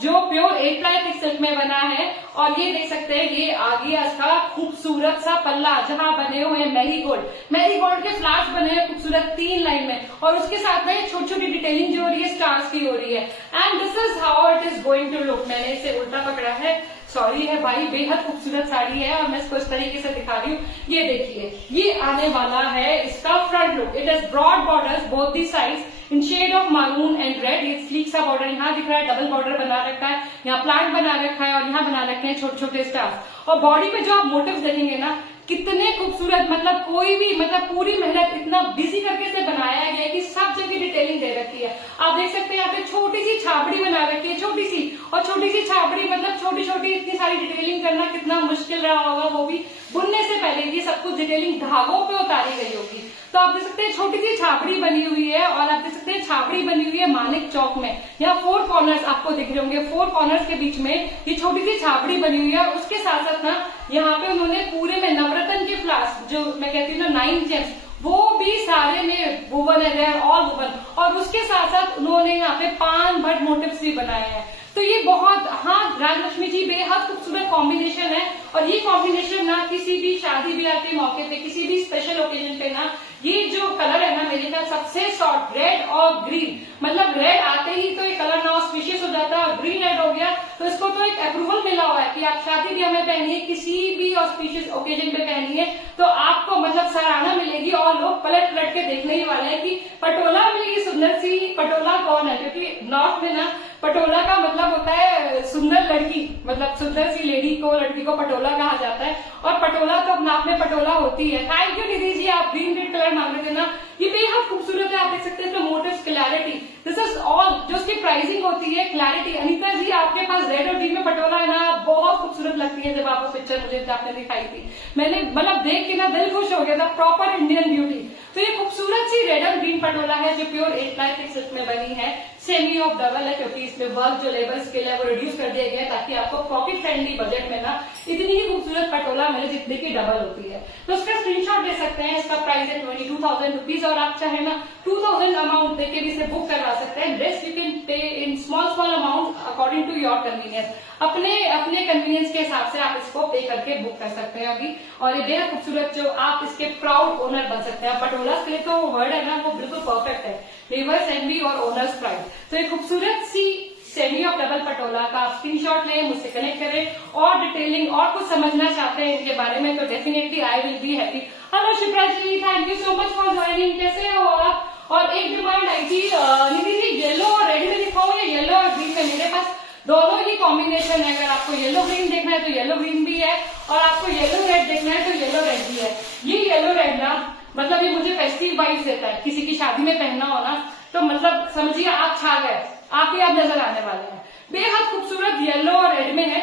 जो प्योर 8 प्लाई थिक सिल्क में बना है। और ये देख सकते हैं, ये आगे इसका खूबसूरत सा पल्ला जहां बने हुए हैं मैरीगोल्ड के फ्लावर्स बने हैं खूबसूरत 3 लाइन में, और उसके साथ में छोटी छोटी डिटेलिंग जो हो रही है स्टार्स की हो रही है। And this is how it is going to look. मैंने इसे उल्टा पकड़ा है, सॉरी है भाई, बेहद खूबसूरत साड़ी है और मैं इसको इस तरीके से दिखा रही हूँ। ये देखिए, ये आने वाला है इसका front look. It is broad borders both the sides in shade of maroon and red. ये स्लीक सा बॉर्डर यहाँ दिख रहा है, डबल बॉर्डर बना रखा है, यहाँ प्लांट बना रखा है और यहाँ बना रखे हैं छोटे छोटे स्टार्स। और बॉडी पे जो आप मोटिव्स देखेंगे ना, कितने खूबसूरत, मतलब कोई भी, मतलब पूरी मेहनत इतना बिजी करके से बनाया गया है कि सब जगह डिटेलिंग दे रखी है। आप देख सकते हैं यहाँ पे छोटी सी छाबड़ी बना रखी है, छोटी सी, और छोटी सी छाबड़ी मतलब छोटी छोटी इतनी सारी डिटेलिंग करना कितना मुश्किल रहा होगा, वो भी बुनने से पहले। ये सब कुछ डिटेलिंग धागों पे उतारी गई होगी। तो आप देख सकते हैं छोटी सी छाबड़ी बनी हुई है, और आप देख सकते हैं छाबड़ी बनी हुई है मानिक चौक में। यहाँ 4 कॉर्नर्स आपको दिख रहे होंगे, 4 कॉर्नर्स के बीच में ये छोटी सी छाबड़ी बनी हुई है। और उसके साथ साथ ना यहाँ पे उन्होंने पूरे में नवरत्न के फ्लावर्स, जो मैं कहती हूँ ना 9 जेम्स, वो भी सारे में वुवन है, ऑल वुवन। और उसके साथ साथ उन्होंने यहाँ पे पान भट्ट मोटिव्स भी बनाए हैं। तो ये बहुत, हाँ राजलक्ष्मी जी, बेहद खूबसूरत कॉम्बिनेशन है। और ये कॉम्बिनेशन ना किसी भी शादी ब्याह के मौके पे, किसी भी स्पेशल ओकेजन पे ना, ये जो कलर है ना, मेरे ख्याल सबसे शॉर्ट, रेड और ग्रीन, मतलब रेड आते ही तो ये कलर ना ऑस्पिशियस हो जाता है, और ग्रीन रेड हो गया तो इसको तो एक अप्रूवल मिला हुआ है कि आप शादी ब्याह में पहनिए, किसी भी ऑस्पिशियस ओकेजन पे पहनिए तो आपको मतलब सराहना मिलेगी। और लोग पलट पलट के देखने ही वाले हैं कि पटोला में ये सुंदर सी पटोला कौन है, क्योंकि नॉर्थ में ना पटोला का मतलब होता है सुंदर लड़की, मतलब सुंदर सी लेडी को, लड़की को पटोला कहा जाता है। और पटोला तो अपने आप में पटोला होती है। थैंक यू निधि जी, आप ग्रीन रेड कलर मांग रहे थे ना, ये बेहद खूबसूरत है। आप देख सकते हैं motifs, clarity, this is all. जो उसकी प्राइसिंग होती है, क्लैरिटी। अनीता जी, आपके पास रेड और ग्रीन में पटोला है ना, बहुत खूबसूरत लगती है। जब आप वो पिक्चर मुझे आपने दिखाई थी, मैंने मतलब देख के ना दिल खुश हो गया था, प्रॉपर इंडियन ब्यूटी। तो ये खूबसूरत सी रेड और ग्रीन पटोला है जो प्योर 8 प्लाई थिक सिल्क में बनी है, सेमी ऑफ डबल है, क्योंकि इसमें वर्क जो लेबर स्केल है वो रिड्यूस कर दिया गया है ताकि आपको पॉकेट फ्रेंडली बजट में ना इतनी ही खूबसूरत पटोला मिले जितने की डबल होती है। तो उसका स्क्रीनशॉट ले सकते हैं। इसका प्राइस है 22,000 रुपीज, और आप चाहे ना 2,000 अमाउंट देके भी इसे बुक करवा सकते हैं। Rest you can pay in small amount according to your convenience. अपने कन्वीनियंस के हिसाब से आप इसको पे करके बुक कर सकते हैं अभी। और ये बेहद खूबसूरत, जो आप इसके प्राउड ओनर बन सकते हैं। पटोला के लिए तो वर्ड है ना, वो बिल्कुल परफेक्ट है, रिवर्स एनवी और ओनर्स प्राइड। तो ये खूबसूरत सी सेमी ऑफ डबल पटोला का आप स्क्रीनशॉट लें, मुझसे कनेक्ट करें। और डिटेलिंग और कुछ समझना चाहते हैं इनके बारे में तो definitely I will be happy. Hello Shipra ji, thank you so much for joining. कैसे हो आप? और एक डिमांड आई थी निधि जी, येलो और रेड में दिखाओ या येलो और ग्रीन में? मेरे पास दोनों ही कॉम्बिनेशन है। अगर आपको येलो ग्रीन देखना है तो येलो ग्रीन भी है, और आपको येलो रेड देखना है तो येलो रेड भी है। ये येलो रेड ना, मतलब ये मुझे फेस्टिव वाइब्स देता है। किसी की शादी में पहनना हो ना तो मतलब समझिए आप छा गए, आप ही आप नजर आने वाले हैं। बेहद खूबसूरत येलो और रेड में है,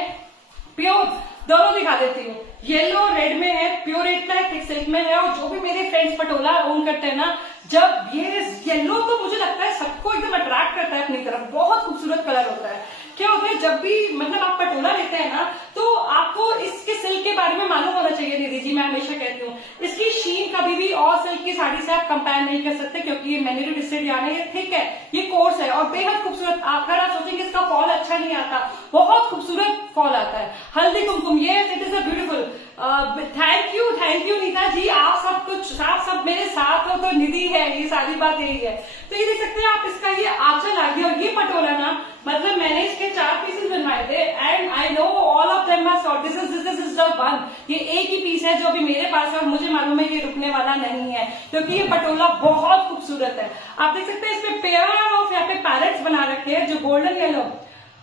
प्योर, दोनों दिखा देती हूँ। येलो और रेड में है, प्योर 8 प्लाई थिक सिल्क में है। और जो भी मेरे फ्रेंड्स पटोला ओन करते हैं ना, जब ये येलो तो मुझे लगता है सबको एकदम अट्रैक्ट करता है अपनी तरफ। बहुत खूबसूरत कलर होता है। क्या होता है, जब भी मतलब आप पटोला लेते हैं ना तो आपको इसके सिल्क के बारे में मालूम होना चाहिए निधि जी। मैं हमेशा कहती हूँ इसकी शीन कभी भी और सिल्क की साड़ी से आप कंपेयर नहीं कर सकते, क्योंकि ये मैन्युअली डिस्टेड यानी ये थिक है, ये कोर्स है और बेहद खूबसूरत। अगर आप सोचेंगे इसका फॉल अच्छा नहीं आता, बहुत खूबसूरत फॉल आता है। हल्दी कुमकुम, ये it is a beautiful. Thank you Neeta ji, आप सब कुछ, आप सब मेरे साथ हो तो निधि है, ये सारी बात यही है। तो ये देख सकते हैं आप, इसका ये आंचल आ गया। और ये पटोला ना, मतलब मैंने इसके 4 पीसेस बनवाए थे and I know all of them are short. This is the one. ये एक ही पीस है जो अभी मेरे पास है और मुझे मालूम है ये रुकने वाला नहीं है, क्योंकि ये पटोला बहुत खूबसूरत है। आप देख सकते हैं इसमें पेयर ऑफ यहाँ पे पैरेट्स बना रखे हैं जो गोल्डन येलो,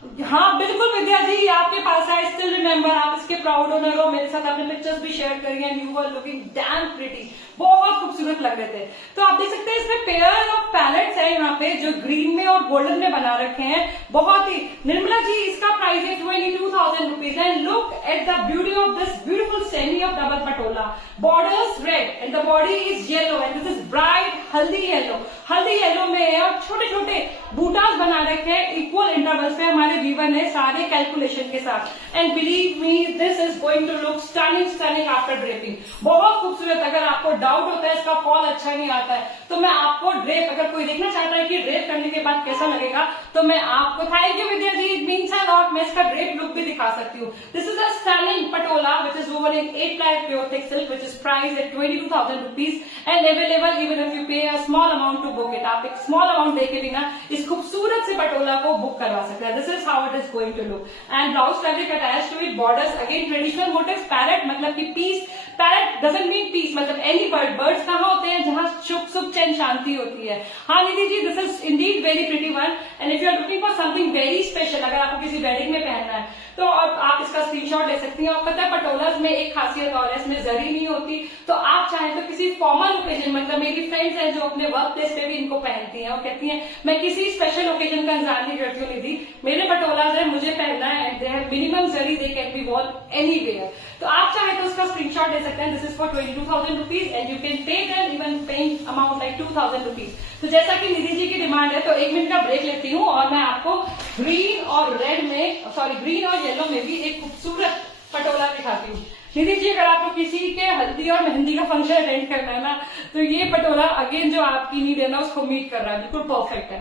हाँ बिल्कुल विद्या जी, ये आपके पास है, स्टिल रिमेम्बर, आप इसके प्राउड ओनर हो, मेरे साथ आपने पिक्चर्स भी शेयर करी हैं, you are looking damn pretty, बहुत खूबसूरत लग रहे थे। तो आप देख सकते हैं इसमें पेयर ऑफ पैलेट्स है यहाँ पे जो ग्रीन में और गोल्डन में बना रखे हैं, बहुत ही। निर्मला जी इसका प्राइस है 22,000 rupees and look at the beauty of this beautiful semi of double Patola, borders red and the body is yellow and this is bright हल्दी येलो, हल्दी येलो में है और छोटे छोटे बूटास बना रखे हैं इक्वल इंटरवल्स पे, हमारे वीवर ने सारे कैलकुलेशन के साथ। And believe me this is going to look stunning stunning after draping, बहुत खूबसूरत। अगर आपको डाउट होता है इसका फॉल अच्छा नहीं आता है तो मैं आपको ड्रेप, अगर कोई देखना चाहता है कि ड्रेप करने के बाद कैसा लगेगा, तो मैं आपको, thank you Vidya ji, it means a lot, मैं इसका ड्रेप लुक भी दिखा सकती हूँ। This is a stunning patola which is woven in 8 ply pure thick silk which is price at 22,000 rupees and available even if you pay a small amount to book it. आप एक small amount देके भी ना इस खूबसूरत से पटोला को book करवा सकते हैं। This is how it is going to look and blouse fabric attach to it, borders again traditional motifs, parrot मतलब कि peace, parrot doesn't mean peace, मतलब एनी बर्ड, बर्ड्स कहाँ होते हैं जहां सुख सुख चैन शांति होती है। हाँ Nidhi ji, this is indeed very pretty one and if you are looking for something very special, अगर आपको किसी वेडिंग में पहनना है तो आप इसका स्क्रीनशॉट ले सकती हैं। और पता है पटोलाज में एक खासियत और है, इसमें जरी नहीं होती, तो आप चाहें तो किसी फॉर्मल ओकेजन, मतलब मेरी फ्रेंड्स हैं जो अपने वर्क प्लेस पे भी इनको पहनती हैं और कहती हैं मैं किसी स्पेशल ओकेजन का इंतजार नहीं करती हूँ निधि, मेरे पटोलाज है, मुझे पहनना है, they have minimum zari, they can be Warne anywhere. तो आप चाहें तो उसका स्क्रीनशॉट ले सकते हैं। This is for 22,000 rupees and you can pay them even paying amount like 2,000 rupees. तो जैसा कि निधि जी की डिमांड है तो 1 मिनट का ब्रेक लेती हूँ और मैं आपको ग्रीन और रेड में, सॉरी ग्रीन और येलो में भी एक खूबसूरत पटोला दिखाती हूँ। निधि जी अगर आपको किसी के हल्दी और मेहंदी का फंक्शन अटेंड करना है ना तो ये पटोला अगेन जो आपकी नीड है ना उसको मीट कर रहा है, बिल्कुल परफेक्ट है।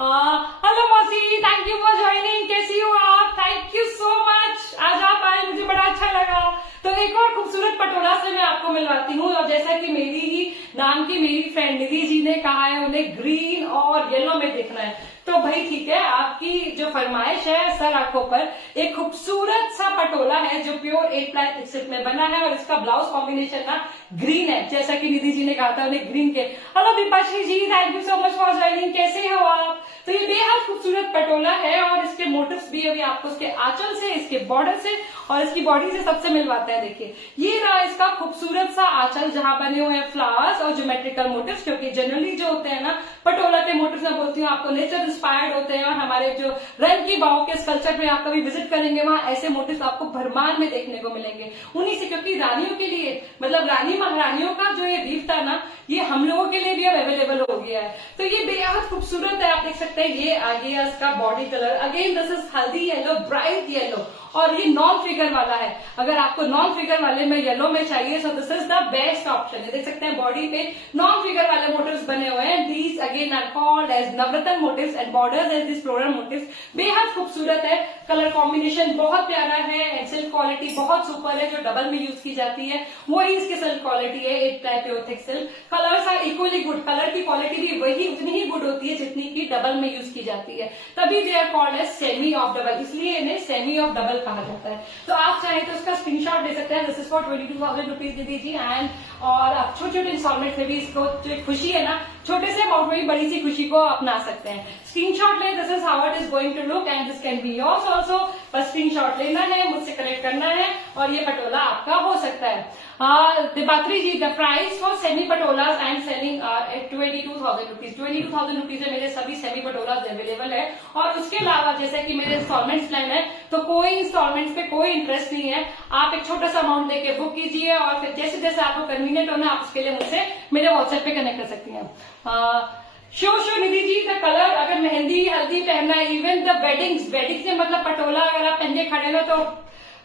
हेलो मौसी, थैंक यू फॉर ज्वाइनिंग, कैसी हो आप? थैंक यू सो मच, आज आप आए, मुझे बड़ा अच्छा लगा। तो एक और खूबसूरत पटोला से मैं आपको मिलवाती हूँ और जैसा कि मेरी ही नाम की मेरी फ्रेंड निधि जी ने कहा है उन्हें ग्रीन और येलो में देखना है, तो भाई ठीक है, आपकी जो फरमाइश है सर आंखों पर एक खूबसूरत सा पटोला है जो प्योर 8 ply थिक सिल्क में बना है और इसका ब्लाउज कॉम्बिनेशन ना ग्रीन है, जैसा कि निधि जी ने कहा था उन्हें ग्रीन के। Hello Deepashree ji, thank you so much for joining, कैसे हो आप? तो ये बेहद खूबसूरत पटोला है और इसके मोटिव्स भी अभी आपको इसके आंचल से, इसके बॉर्डर से और इसकी बॉडी से सबसे मिलवाता है। देखिए ये रहा इसका खूबसूरत सा आंचल जहां बने हुए हैं फ्लावर्स और ज्योमेट्रिकल मोटिव्स, क्योंकि जनरली जो होते हैं ना पटोला के मोटिव्स, मैं बोलती हूँ आपको नेचर इंस्पायर्ड होते हैं और हमारे जो रंग की बाव के स्कल्पचर में आप कभी विजिट करेंगे वहां ऐसे मोटिव्स आपको भरमार में देखने को मिलेंगे। उन्हीं से, क्योंकि रानियों के लिए, मतलब रानी महारानियों का जो ये रीफ था ना ये हम लोगों के लिए भी अब अवेलेबल हो गया है। तो ये बेहद खूबसूरत है, आप देख सकते हैं। ये आ गया इसका body colour, again this is हल्दी येलो, ब्राइट येलो, और ये नॉन फिगर वाला है। अगर आपको नॉन फिगर वाले में येलो में चाहिए सो this is the best option. ये देख सकते हैं बॉडी पे नॉन फिगर वाले मोटिव्स बने हुए हैं। These again are called as Navratna motifs and borders as this floral motifs. बेहद खूबसूरत है, कलर कॉम्बिनेशन बहुत प्यारा है एंड सिल्क क्वालिटी बहुत सुपर है, जो डबल में यूज की जाती है वही इसकी सिल्क क्वालिटी है, 8 ply pure thick silk. Colours are equally good, colour की क्वालिटी भी वही उतनी ही गुड होती है जितनी की डबल में यूज की जाती है, तभी they are called as semi of double, इसलिए इन्हें सेमी ऑफ डबल कहा जाता है। तो आप चाहें तो उसका स्क्रीनशॉट ले सकते हैं। दिस इज फॉर 22,000 रुपीज दे दीजिए एंड और आप छोटे छोटे इंस्टॉलमेंट में भी इसको जो खुशी है ना, छोटे से अमाउंट में भी बड़ी सी खुशी को अपना सकते हैं। स्क्रीनशॉट ले, this is how it is going to look and this can be yours also. बस स्क्रीनशॉट लेना है, मुझसे कलेक्ट करना है और ये पटोला आपका हो सकता है। Dipatri ji, the price for semi patolas I am selling at 22,000 rupees. 22,000 rupees में मेरे सभी सेमी पटोलाज अवेलेबल है और उसके अलावा जैसे कि मेरे इंस्टॉलमेंट प्लान है तो कोई इंस्टॉलमेंट पे कोई इंटरेस्ट नहीं है। आप एक छोटा सा अमाउंट देके बुक कीजिए और फिर जैसे जैसे आपको कन्वीनियंट होना आप उसके लिए मुझसे मेरे व्हाट्सएप पे कनेक्ट कर सकती हैं। Show Nidhi ji, the colour, अगर मेहंदी हल्दी पहनना है, इवन द वेडिंग्स से मतलब पटोला अगर आप पहन के खड़े ना तो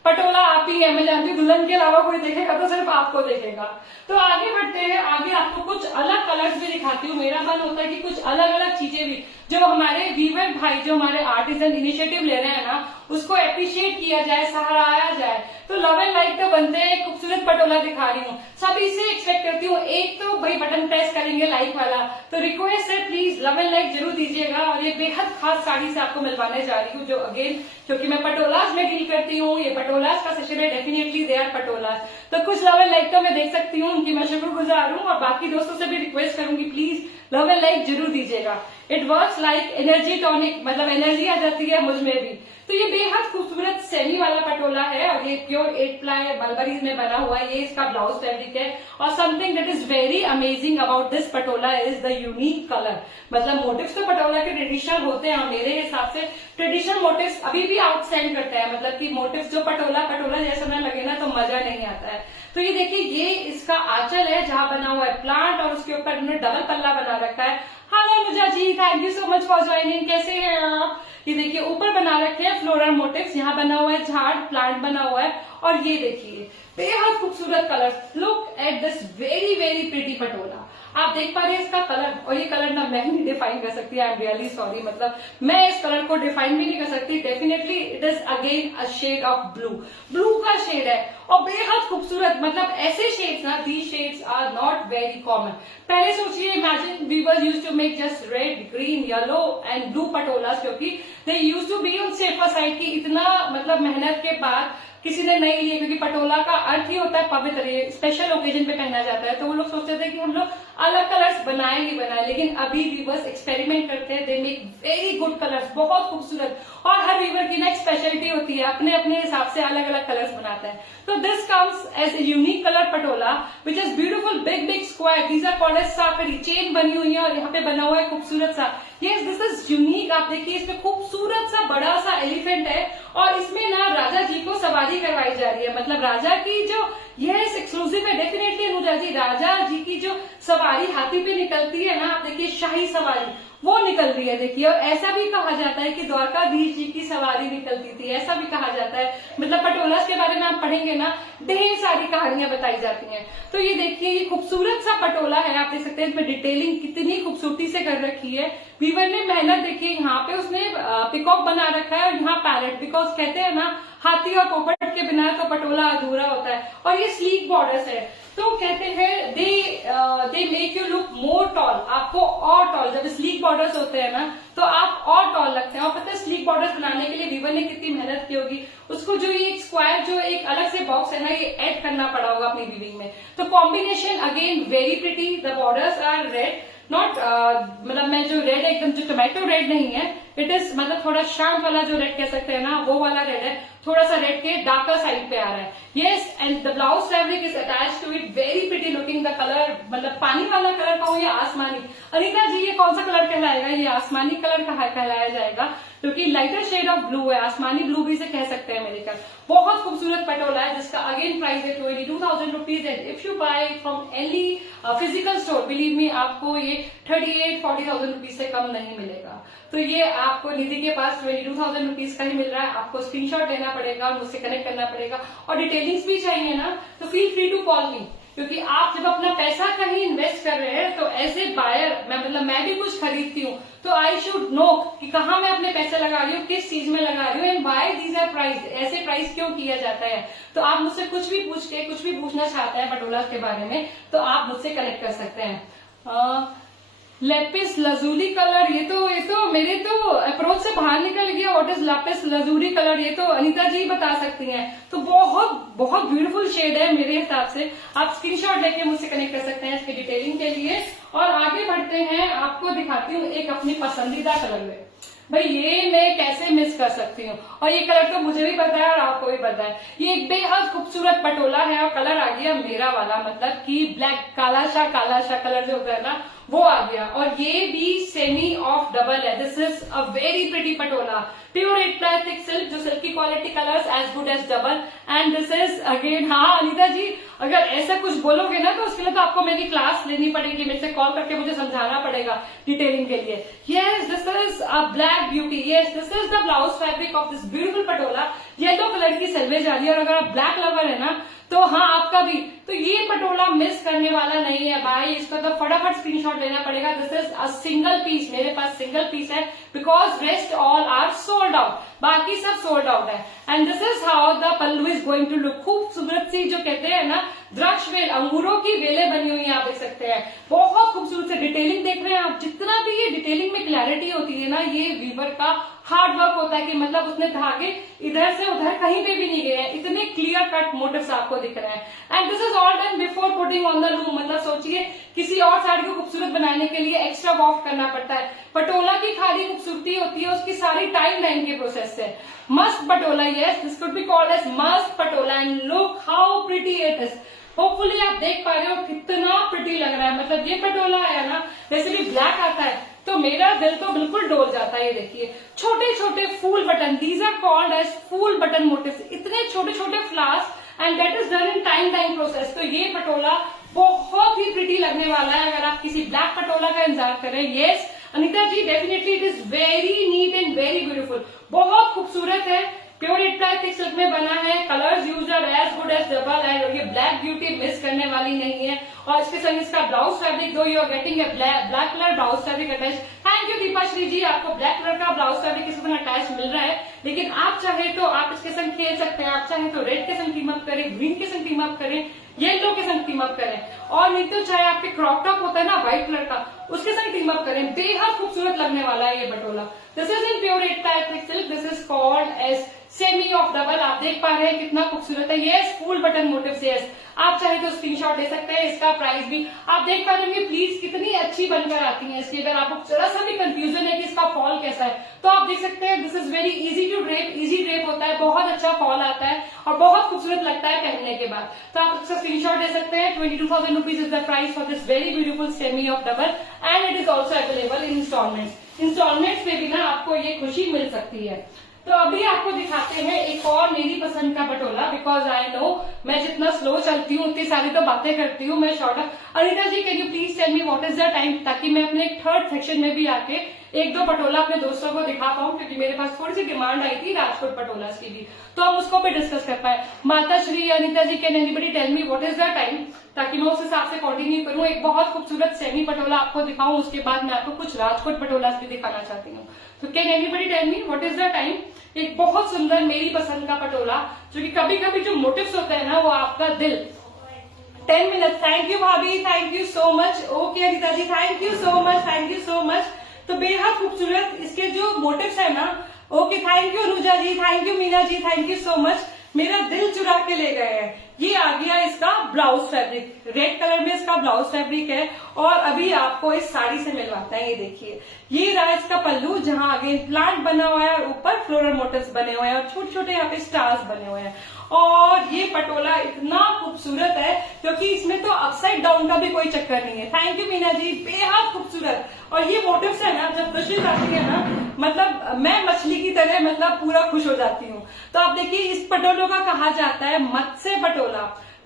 पटोला आप ही है, मैं जानती हूँ दुल्हन के अलावा कोई देखेगा तो सिर्फ आपको देखेगा। तो आगे बढ़ते हैं, आगे आपको कुछ अलग कलर्स भी दिखाती हूँ। मेरा मन होता है कि कुछ अलग अलग चीजें भी जो हमारे वीवर भाई, जो हमारे आर्टिजन इनिशिएटिव ले रहे हैं ना, उसको अप्रिशिएट किया जाए, सराहाया जाए। तो लव एंड लाइक तो बनते हैं, खूबसूरत पटोला दिखा रही हूँ, सभी से एक्सपेक्ट करती हूँ एक तो भाई बटन प्रेस करेंगे लाइक वाला, तो रिक्वेस्ट है प्लीज लव एंड लाइक जरूर दीजिएगा। और ये बेहद खास साड़ी से आपको मिलवाने जा रही हूँ, जो अगेन क्योंकि मैं पटोलाज में डील करती हूँ, ये पटोलाज का सेशन है, डेफिनेटली दे आर पटोलाज। तो कुछ लव एंड लाइक तो मैं देख सकती हूँ, उनकी मैं शुक्रगुजार हूँ और बाकी दोस्तों से भी रिक्वेस्ट करूंगी प्लीज लव एंड लाइक जरूर दीजिएगा। It works like energy tonic, मतलब एनर्जी आ जाती है मुझ में भी। तो ये बेहद खूबसूरत सेमी वाला पटोला है और ये प्योर 8 प्लाई मलबरी में बना हुआ है। ये इसका ब्लाउज फैब्रिक है और something that is very amazing about this Patola is the unique colour. मतलब मोटिव्स तो पटोला के ट्रेडिशनल होते हैं, मेरे हिसाब से ट्रेडिशनल मोटिव्स अभी भी आउटस्टैंड करते हैं। मतलब कि मोटिव्स जो पटोला जैसा ना लगे ना तो मजा नहीं आता है। तो ये देखिए, ये इसका आंचल है जहां बना हुआ है प्लांट और उसके ऊपर इन्होंने डबल पल्ला बना रखा है। Hello Anuja ji, thank you so much for joining, कैसे हैं आप? ये देखिए ऊपर बना रखे हैं फ्लोरल मोटिव्स, यहाँ बना हुआ है झाड़, प्लांट बना हुआ है और ये देखिए बेहद खूबसूरत colour. Look at this very very pretty Patola. आप देख पा रहे हैं इसका कलर, और ये कलर ना मैं नहीं डिफाइन कर सकती, आई एम रियली सॉरी। मतलब मैं इस कलर को डिफाइन भी नहीं कर सकती। Definitely it is again a shade of blue, blue का शेड है और बेहद खूबसूरत। मतलब ऐसे शेड्स ना, these shades are not very common. पहले सोचिए, imagine we were used to make just red, green, yellow and blue patolas, क्योंकि they used to be on safer side की। इतना मतलब मेहनत के बाद किसी ने नहीं लिए, क्योंकि पटोला का अर्थ ही होता है पवित्र, ये स्पेशल ओकेजन पे पहना जाता है। तो वो लोग सोचते थे कि हम लोग अलग कलर्स बनाए ही बनाए, लेकिन अभी वीवर्स एक्सपेरिमेंट करते हैं, they make very good colours, बहुत खूबसूरत। और हर वीवर की ना एक स्पेशलिटी होती है, अपने अपने हिसाब से अलग अलग कलर्स बनाता है। तो this comes as a unique colour patola which is beautiful, big big square. These are called as safari, chain बनी हुई है और यहाँ पे बना हुआ है खूबसूरत सा। Yes, this is unique. आप देखिए इसमें खूबसूरत सा बड़ा सा एलिफेंट है और इसमें ना राजा जी को सवारी करवाई जा रही है। मतलब राजा की जो यह एक्सक्लूसिव है डेफिनेटली अनुजा जी, राजा जी की जो सवारी हाथी पे निकलती है ना, आप देखिए शाही सवारी वो निकल रही है देखिए। और ऐसा भी कहा जाता है कि द्वारकाधीश जी की सवारी निकलती थी, ऐसा भी कहा जाता है। मतलब पटोलास के बारे में आप पढ़ेंगे ना, ढेर सारी कहानियां बताई जाती हैं। तो ये देखिए, ये खूबसूरत सा पटोला है, आप देख सकते हैं इसमें डिटेलिंग कितनी खूबसूरती से कर रखी है। वीवर ने मेहनत देखिए, यहाँ पे उसने पिकॉक बना रखा है और यहाँ पैरेट, बिकॉज कहते हैं ना हाथी और पोपट के बिना तो पटोला अधूरा होता है। और ये स्लीक बॉर्डर्स है, तो कहते हैं they make you look more tall, आपको और टॉल। जब स्लीक बॉर्डर्स होते हैं ना तो आप और टॉल लगते हैं। और पता है स्लीक बॉर्डर्स बनाने के लिए वीवर ने कितनी मेहनत की होगी। उसको जो ये स्क्वायर जो एक अलग से बॉक्स है ना, ये ऐड करना पड़ा होगा अपनी वीविंग में। तो combination again very pretty. The borders are red, not मतलब मैं जो रेड एकदम जो टोमेटो रेड नहीं है, इट इज मतलब थोड़ा शांत वाला जो रेड कह सकते हैं ना, वो वाला रेड है, थोड़ा सा रेड के डार्कर साइड पे आ रहा है। Yes, and the blouse fabric is attach to it, very pretty looking. The colour मतलब पानी वाला कलर कहूँ या आसमानी, अनीता जी ये कौन सा कलर कहलाएगा? ये आसमानी कलर कहलाया जाएगा, क्योंकि लाइटर शेड ऑफ ब्लू है, आसमानी ब्लू भी से कह सकते हैं मेरे ख्याल। बहुत खूबसूरत पटोला है जिसका अगेन प्राइस है 22,000 rupees. And if you buy from any physical store, believe me, आपको ये 38-40,000 रुपीज से कम नहीं मिलेगा। तो ये आपको निधि के पास 22,000 रुपीज का ही मिल रहा है। आपको स्क्रीनशॉट लेना पड़ेगा, मुझसे कनेक्ट करना पड़ेगा, और डिटेलिंग्स भी चाहिए ना तो feel free to call me, क्योंकि आप जब अपना पैसा कहीं इन्वेस्ट कर रहे हैं तो एज ए बायर मैं भी कुछ खरीदती हूँ, तो आई शुड नो कि कहाँ मैं अपने पैसे लगा रही हूँ, किस चीज में लगा रही हूँ, and why these are price, ऐसे प्राइस क्यों किया जाता है। तो आप मुझसे कुछ भी पूछना चाहते हैं पटोला के बारे में तो आप मुझसे कनेक्ट कर सकते हैं। लेपिस लजूली कलर, ये तो मेरे तो अप्रोच से बाहर निकल गया। व्हाट इज लेपिस लजूरी कलर, ये तो अनीता जी बता सकती हैं। तो बहुत बहुत ब्यूटीफुल शेड है मेरे हिसाब से। आप स्क्रीनशॉट लेके मुझसे कनेक्ट कर सकते हैं इसकी डिटेलिंग के लिए। और आगे बढ़ते हैं, आपको दिखाती हूँ एक अपनी पसंदीदा कलर में। भाई ये मैं कैसे मिस कर सकती हूँ, और ये कलर तो मुझे भी पता है और आपको भी पता है। ये एक बेहद खूबसूरत पटोला है और कलर आ गया मेरा वाला, मतलब कि ब्लैक काला सा कलर जो होता है ना वो आ गया। और ये भी सेमी ऑफ डबल है। This is a very pretty patola, pure 8 ply thick silk, जो सिल्क की quality colours as good as double. And this is again, हाँ अनीता जी अगर ऐसा कुछ बोलोगे ना तो उसके लिए तो आपको मेरी क्लास लेनी पड़ेगी, मेरे से कॉल करके मुझे समझाना पड़ेगा डिटेलिंग के लिए। Yes, this is a black beauty. Yes, this is the blouse fabric of this beautiful Patola. Yellow colour की सेल्वेज आ रही है, और अगर आप ब्लैक लवर है ना तो हाँ आपका भी, तो ये पटोला मिस करने वाला नहीं है भाई, इसको तो फटाफट स्क्रीनशॉट लेना पड़ेगा। This is a single piece, मेरे पास सिंगल पीस है, because rest all are sold out, बाकी सब सोल्ड आउट है। And this is how the pallu is going to look. खूबसूरत सी जो कहते हैं ना द्राक्ष वेल, अंगूरों की वेलें बनी हुई है, आप देख सकते हैं। बहुत खूबसूरत से डिटेलिंग देख रहे हैं आप। जितना भी ये डिटेलिंग में क्लैरिटी होती है ना, ये वीवर का हार्ड वर्क होता है, कि मतलब उसने धागे इधर से उधर कहीं पे भी नहीं गए हैं, इतने क्लियर कट मोटिव्स आपको दिख रहे हैं। And this is all done before putting on the loom, मतलब सोचिए किसी और साड़ी को खूबसूरत बनाने के लिए एक्स्ट्रा वर्क करना पड़ता है। पटोला की खाली खूबसूरती होती है उसकी सारी टाइम लाइन के प्रोसेस से। मस्त patola, yes, this could be called as mast patola and look how pretty it is. Hopefully आप देख पा रहे हो कितना प्रिटी लग रहा है। मतलब ये पटोला है ना, जैसे भी ब्लैक आता है तो मेरा दिल तो बिल्कुल डोल जाता है। ये देखिए छोटे छोटे फूल button, these are called as phool button motifs. इतने छोटे छोटे flowers and that is done in time time process. तो ये पटोला बहुत ही प्रिटी लगने वाला है अगर आप किसी ब्लैक पटोला का इंतजार करें। Yes Anita ji, definitely it is very neat and very beautiful, बहुत खूबसूरत है। प्योर 8 थिक सिल्क में बना है। Colours use are as good as double and ये ब्लैक ब्यूटी मिस करने वाली नहीं है। और इसके संग इसका blouse fabric, though you are getting a black colour blouse fabric attach. Thank you Deepashree ji, आपको ब्लैक कलर का ब्लाउज फैब्रिक इसके संग अटैच मिल रहा है। लेकिन आप चाहे तो आप इसके संग खेल सकते हैं। आप चाहे तो रेड के संग टीम अप करें, ग्रीन के संग टीम अप करें, येलो के संग टीम अप करें, और नहीं तो चाहे आपके क्रॉप टॉप होता है ना व्हाइट कलर का, उसके संग टीम अप करें। बेहद खूबसूरत लगने वाला है ये patola. This is in pure 8 thick silk. This is called as semi of double. आप देख पा रहे हैं कितना खूबसूरत है। Yes full button motifs. Yes आप चाहे तो स्क्रीनशॉट ले सकते हैं। इसका प्राइस भी आप देख पा रहे होंगे। प्लीज कितनी अच्छी बनकर आती है इसकी। अगर आपको जरा सा भी कंफ्यूजन है कि इसका फॉल कैसा है तो आप देख सकते हैं। This is very easy to drape, easy drape होता है, बहुत अच्छा फॉल आता है और बहुत खूबसूरत लगता है पहनने के बाद। तो आप इसका स्क्रीनशॉट ले सकते हैं। 22,000 rupees is the price for this very beautiful semi of double and it is also available in installments. Installments में भी ना आपको ये खुशी मिल सकती है। तो अभी आपको दिखाते हैं एक और मेरी पसंद का पटोला। बिकॉज आई नो मैं जितना स्लो चलती हूँ उतनी सारी तो बातें करती हूँ मैं short. Anita ji can you please tell me what is the time, ताकि मैं अपने थर्ड सेक्शन में भी आके एक दो पटोला अपने दोस्तों को दिखा पाऊँ, क्योंकि मेरे पास थोड़ी सी डिमांड आई थी राजकोट पटोला की भी, तो हम उसको भी डिस्कस कर पाए। Mata Shri Anita ji can anybody tell me what is the time, ताकि मैं उस हिसाब से कंटिन्यू करूँ। एक बहुत खूबसूरत सेमी पटोला आपको दिखाऊं, उसके बाद मैं आपको कुछ राजकोट पटोला भी दिखाना चाहती हूँ। तो can anybody tell me what is the time. एक बहुत सुंदर मेरी पसंद का पटोला, जो कि कभी कभी जो मोटिव्स होते हैं ना वो आपका दिल। 10 मिनट। थैंक यू भाभी, thank you so much. Okay Anita ji thank you so much, thank you so much. तो बेहद खूबसूरत इसके जो मोटिव्स है ना। Okay thank you Anuja ji, thank you Meena ji, thank you so much. मेरा दिल चुरा के ले गए हैं। ये आ गया इसका ब्लाउज फैब्रिक, रेड कलर में इसका ब्लाउज फैब्रिक है और अभी आपको इस साड़ी से मिलवाता है। ये देखिए ये रहा इसका पल्लू, जहां आगे प्लांट बना हुआ है और ऊपर फ्लोरल मोटिव्स बने हुए हैं और छोटे छोटे यहाँ पे स्टार्स बने हुए हैं। और ये पटोला इतना खूबसूरत है क्योंकि इसमें तो अपसाइड डाउन का भी कोई चक्कर नहीं है। थैंक यू मीना जी, बेहद खूबसूरत। और ये मोटिव्स है ना, जब खुशियां आती है ना, मतलब मैं मछली की तरह मतलब पूरा खुश हो जाती हूँ। तो आप देखिए इस पटोलों का कहा जाता है Matsya patola.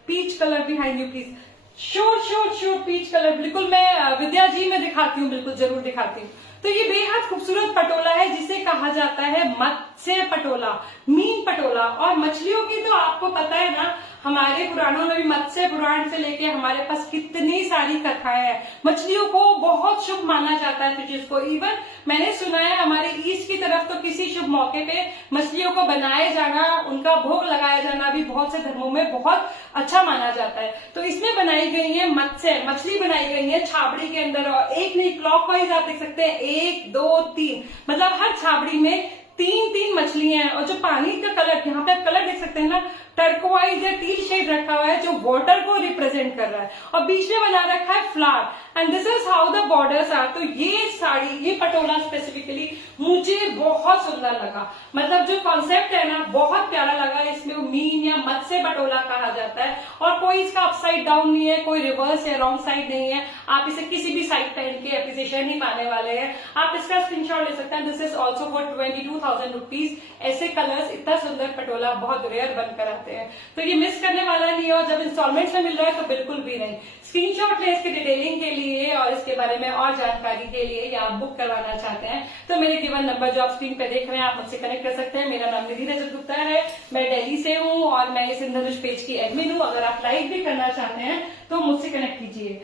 Peach colour behind you please, sure sure sure peach colour. बिल्कुल मैं विद्या जी में दिखाती हूँ, बिल्कुल जरूर दिखाती हूँ। तो ये बेहद खूबसूरत पटोला है जिसे कहा जाता है मत्स्य पटोला, मीन पटोला। और मछलियों की तो आपको पता है ना, हमारे पुराणों में भी मत्स्य पुराण से लेके हमारे पास कितनी सारी कथाएं हैं। मछलियों को बहुत शुभ माना जाता है फिशेस को। इवन मैंने सुना है हमारे ईस्ट की तरफ तो किसी शुभ मौके पे मछलियों को बनाए जाना, उनका भोग लगाया जाना भी बहुत से धर्मों में बहुत अच्छा माना जाता है। तो इसमें बनाई गई है मत्स्य, मछली बनाई गई है छाबड़ी के अंदर। और एक नहीं, क्लॉकवाइज आप देख सकते हैं 1 2 3, मतलब हर छाबड़ी में 3 मछलियां हैं। और जो पानी का कलर, यहाँ पे आप कलर देख सकते हैं ना, टर्कोवाइज या टील शेड रखा हुआ है जो वाटर को रिप्रेजेंट कर रहा है और बीच में बना रखा है flower and this is how the borders are. तो ये साड़ी, ये पटोला स्पेसिफिकली मुझे बहुत सुंदर लगा। मतलब जो कॉन्सेप्ट है ना बहुत प्यारा लगा। इसमें मीन या मत्स्य पटोला कहा जाता है और कोई इसका अपसाइड डाउन नहीं है, कोई रिवर्स या रॉन्ग साइड नहीं है। आप इसे किसी भी साइड पहन के एप्रिसिएशन नहीं पाने वाले हैं। आप इसका स्क्रीनशॉट ले सकते हैं। This is also for 22,000 rupees. ऐसे कलर्स, इतना सुंदर पटोला बहुत रेयर बनकर आते हैं, तो ये मिस करने वाला नहीं है। और जब इंस्टॉलमेंट्स में मिल रहा है तो बिल्कुल भी नहीं। स्क्रीनशॉट लें इसके डिटेलिंग के लिए और इसके बारे में और जानकारी के लिए, या आप बुक करवाना चाहते हैं तो मेरे गिवन नंबर जो आप स्क्रीन पे देख रहे हैं आप मुझसे कनेक्ट कर सकते हैं। मेरा नाम निधि रजत गुप्ता है, मैं दिल्ली से हूँ और मैं इस इंद्रधनुष पेज की एडमिन हूँ। अगर आप लाइक भी करना चाहते हैं तो मुझसे कनेक्ट कीजिए।